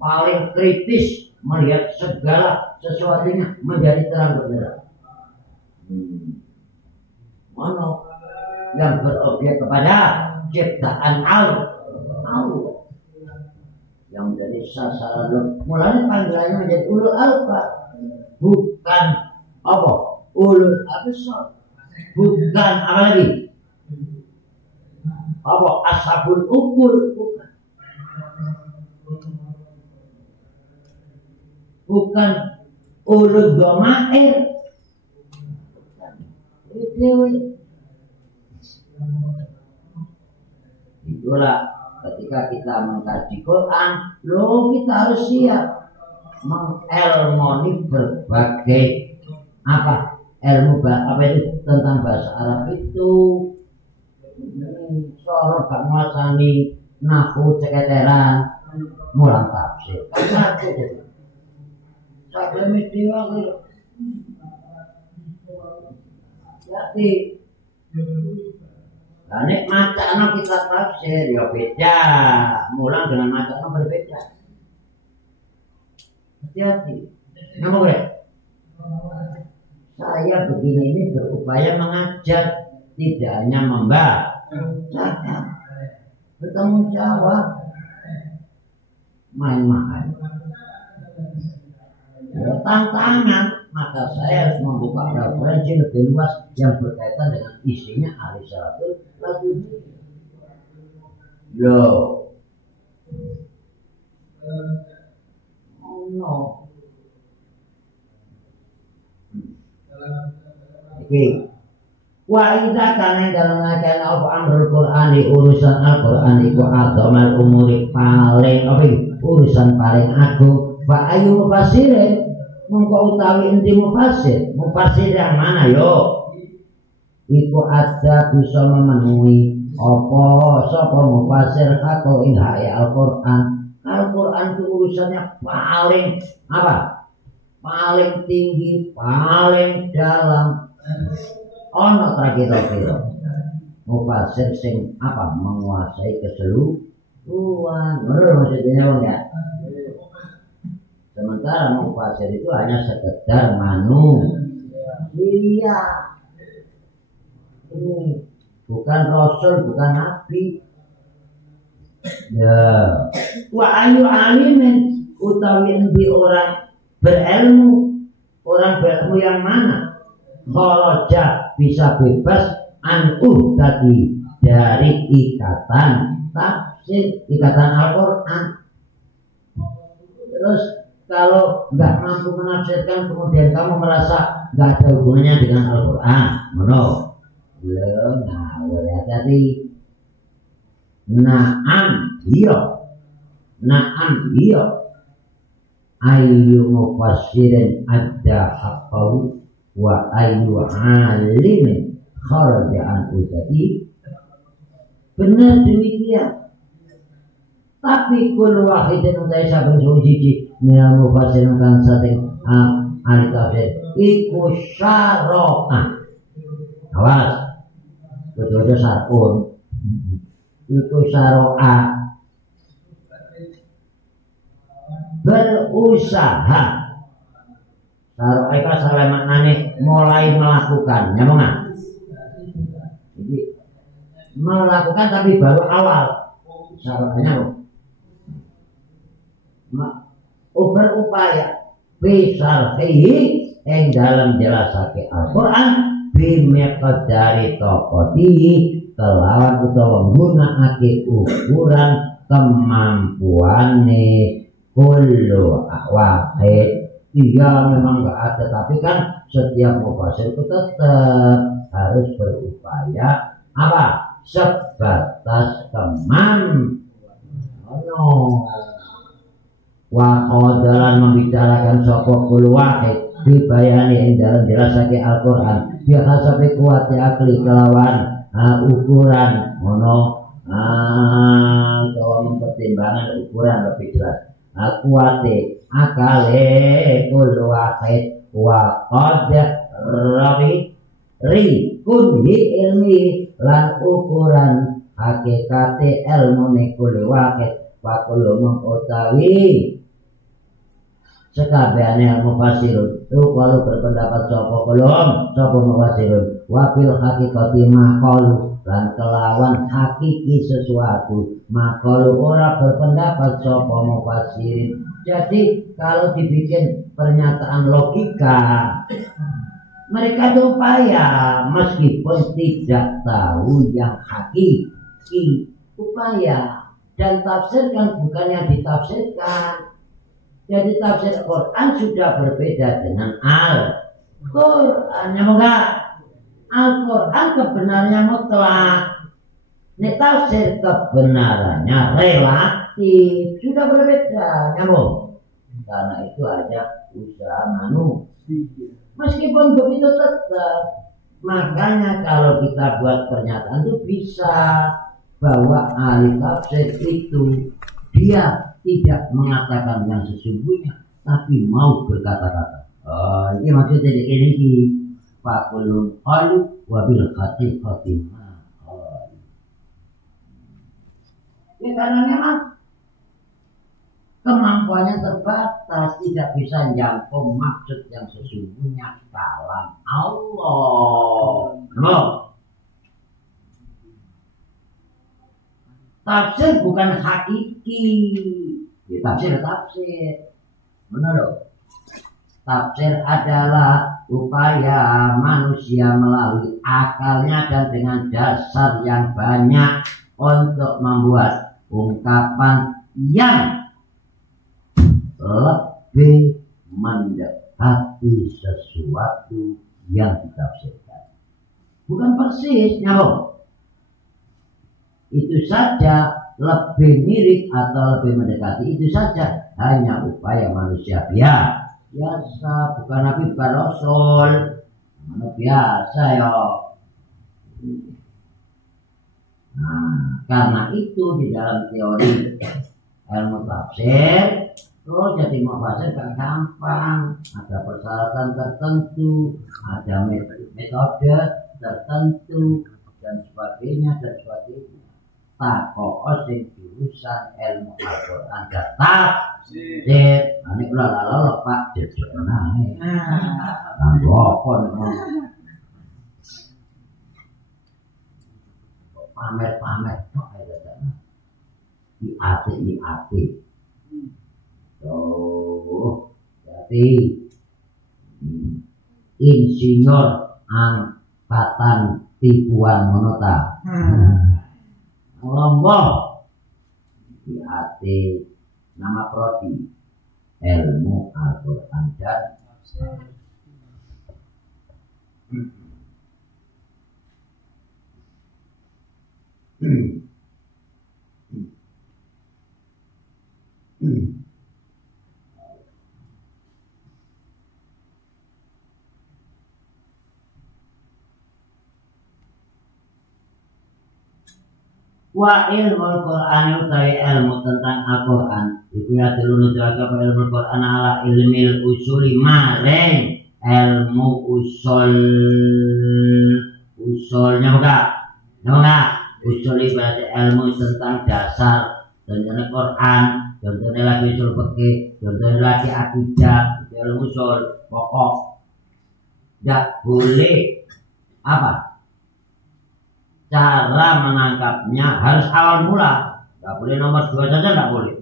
paling kritis melihat segala sesuatunya menjadi terang benderang. Mana yang berobjek kepada ciptaan Allah yang menjadi sasaran mulanya panggilannya menjadi ulul albab, bukan apa ulul absar, bukan apa lagi apa ashabul ukul, bukan ulul dhamair. Itulah ketika kita mengkaji Quran, kita harus siap mengelmoni berbagai ilmu apa itu tentang bahasa Arab itu. Sorot gak nguasani nahu ceketeran mulang tafsir. Saya media jadi nek macana kita tafsir ya beda, mulang dengan macana berbeda. Hati-hati. Nama gue. Saya begini ini berupaya mengajar, tidak hanya membaca, bertanggung jawab, main-main. Ya, tantangan, maka saya harus membuka referensi lebih luas yang berkaitan dengan isinya Aristotle lagi. Loh, oh no. Oke, Wa idza kana dalam ngajen apa amrul Qur'an di urusan Al-Qur'an iku agama umuri paling apa urusan paling agung fa ayu mufassirin mongko utawi endi mufassir yang mana yo iku ada bisa memenuhi apa sapa mufassir atau ing Al-Qur'an. Al-Qur'an itu urusannya paling apa? Paling tinggi, paling dalam. Ono kira-kira mufassir sing apa menguasai keseluruhan. Benar maksudnya bang ya? Sementara mufassir itu hanya sekedar manusia. Ini bukan rasul, bukan nabi. Ya, wa ayu alimin utawi endi orang berilmu yang mana? Kharaja bisa bebas tadi dari ikatan tafsir, ikatan Al-Qur'an. Terus kalau nggak mampu menafsirkan kemudian kamu merasa nggak ada hubungannya dengan Al-Qur'an, mono. Nah, hati-hati. Naam iya. Ayu mufassirin ada haqqahu wa ayu alimin kharaja an udati. Benar demikian. Tapi kul wahidin utai saben suci minal mufassirin kan sating ahli tafsir iku syara'ah. Awas, betul-betul sarun iku syara'ah berusaha. Syara'ah itu asal maknanya mulai melakukan, nyambung nggak? Jadi melakukan tapi baru awal. Syara'ahnya berupaya bisarhihi yang dalam jelasake Al-Quran bimiqdari taqatihi kelawan utawa nggunakake ukuran kemampuane kullu wahid. Iya memang nggak ada, tapi kan setiap mufassir itu tetap harus berupaya apa? Sebatas kemampuan. Wa qadaran membicarakan sapa kul wahid dibayani ing dalam jelasake Al-Qur'an bi hasabi kuwati akli kelawan ukuran ngono utawa mempertimbangkan ukuran lebih jelas kuwate akale kul wahid wa qad ri kunhi ilmi lan ukuran hakikate ilmu kul wahid wa kullu mengutawi sekabehane mufassirun itu kalau berpendapat sapa mufassirun wa fil haqiqati maqalu lan kelawan hakiki sesuatu maqalu ora berpendapat sapa mufassirin. Jadi kalau dibikin pernyataan logika mereka itu upaya meskipun tidak tahu yang hakiki upaya dan tafsirkan bukan yang ditafsirkan. Jadi tafsir Quran sudah berbeda dengan Al-Quran. Al-Quran kebenarannya mutlak. Ini tafsir kebenarannya relatif. Sudah berbeda. Nyambung. Karena itu ada usaha manusia. Meskipun begitu tetap. Makanya kalau kita buat pernyataan itu bisa bahwa ahli tafsir itu dia tidak mengatakan yang sesungguhnya, tapi mau berkata-kata. Ini maksudnya ini fakulun qalu wa bil khatimah. Ya karena memang kemampuannya terbatas, tidak bisa jangkau maksud yang sesungguhnya kalam Allah. Tafsir bukan hakiki. Ya, tafsir. Benar. Tafsir adalah upaya manusia melalui akalnya dan dengan dasar yang banyak untuk membuat ungkapan yang lebih mendekati sesuatu yang ditafsirkan. bukan persis nyambung. Itu saja, lebih mirip atau lebih mendekati itu saja, hanya upaya manusia biasa, bukan Nabi, bukan Rasul, biasa ya. Nah, karena itu di dalam teori ilmu tafsir, jadi mau bahasa gak gampang, ada persyaratan tertentu, ada metode tertentu dan sebagainya dan sebagainya. Tak kok sing jurusan ilmu Al-Qur'an dan tafsir, ane kula Pak jejak nae. Kanggo apa pamer-pamer kok ada di ati. Oh, jadi insinyur angkatan tipuan monota. Lombok di ati nama prodi ilmu Al-Qur'an dan wa ilmu Qur'an utawi ilmu tentang Al-Qur'an iku ya dilunu jaga ilmu Qur'an ala ilmil usuli maring ilmu usulnya enggak usul berarti ilmu tentang dasar contohnya Quran, contohnya lagi usul fikih, contohnya lagi akidah, ilmu usul pokok. Tidak boleh apa? Cara menangkapnya harus awal mula, tidak boleh nomor 2 saja, tidak boleh.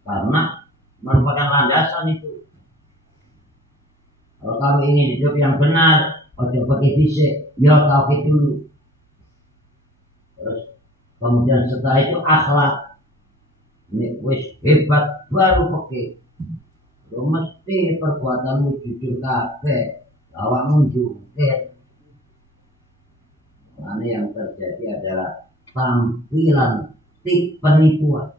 Karena merupakan landasan itu. Kalau kamu ingin hidup yang benar, ojo pakai fisik, ya tauhid dulu. Terus kemudian setelah itu akhlak. Ini wis hebat baru pakai. Lo mesti perbuatanmu jujur kabeh, awakmu jungkir. Karena yang terjadi adalah tampilan tip penipuan.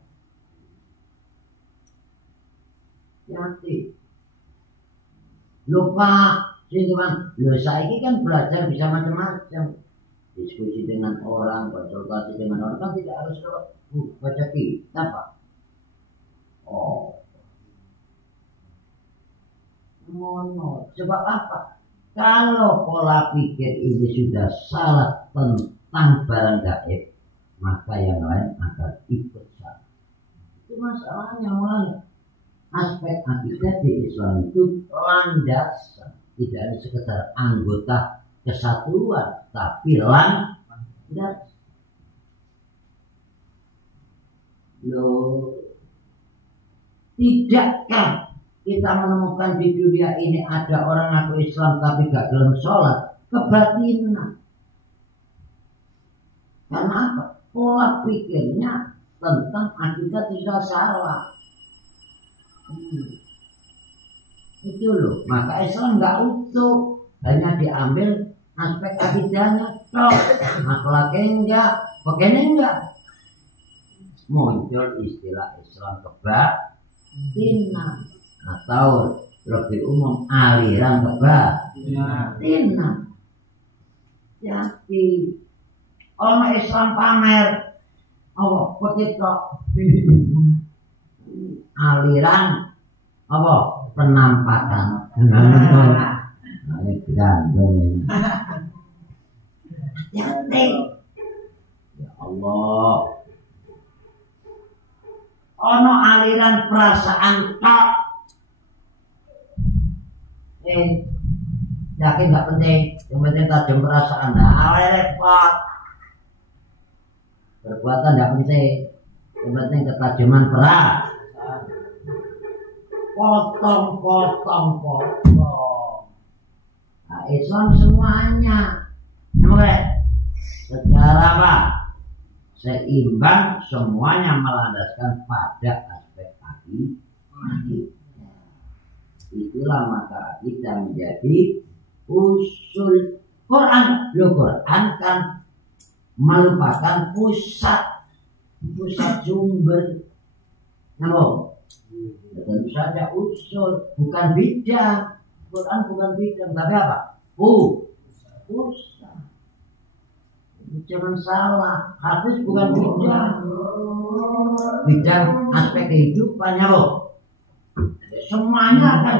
Hati. Lupa sih teman. Lo saiki kan belajar bisa macam-macam. Diskusi dengan orang, konsultasi dengan orang kan tidak harus baca kitab, Pak. Oh. Mono. Sebab apa? Kalau pola pikir ini sudah salah tentang barang gaib, maka yang lain akan ikut salah. Itu masalahnya mulanya. Aspek akidah di Islam itu landasan, tidak hanya sekedar anggota kesatuan, tapi landasan. Loh, tidakkah kita menemukan di dunia ini ada orang ngaku Islam tapi gak dalam sholat? Kebatinan. Karena apa? Pola pikirnya tentang akidah tidak salah. Itu loh. Maka Islam gak utuh, hanya diambil aspek akidahnya toh. Akhlaknya enggak, pakainya enggak. Muncul istilah Islam kebatinan. Atau lebih umum aliran kebatinan. Jadi orang Islam pamer, oh begitu aliran, apa penampakan. Ini gandong ini. Jadi ya Allah, ono aliran perasaan tok. Yakin gak penting, yang penting tajam perasaan. Nah, repot. Perbuatan gak penting, yang penting ketajaman perasaan. Potong. Nah, Islam semuanya, secara apa? Seimbang, semuanya melandaskan pada aspek akidah. Itulah maka kita menjadi usul Quran. Lo Quran kan merupakan pusat sumber. Namun tentu saja usul bukan bidang. Quran bukan bidang, tapi apa? Pusat. Jangan salah, hadis bukan bidang. Bidang aspek kehidupannya loh. Semuanya kan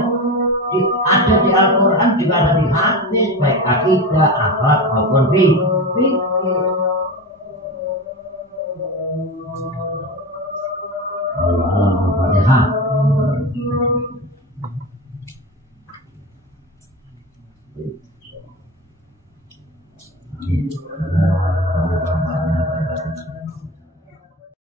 ada di Al-Quran, juga ada di hadis, baik akidah, akhlak maupun fikih.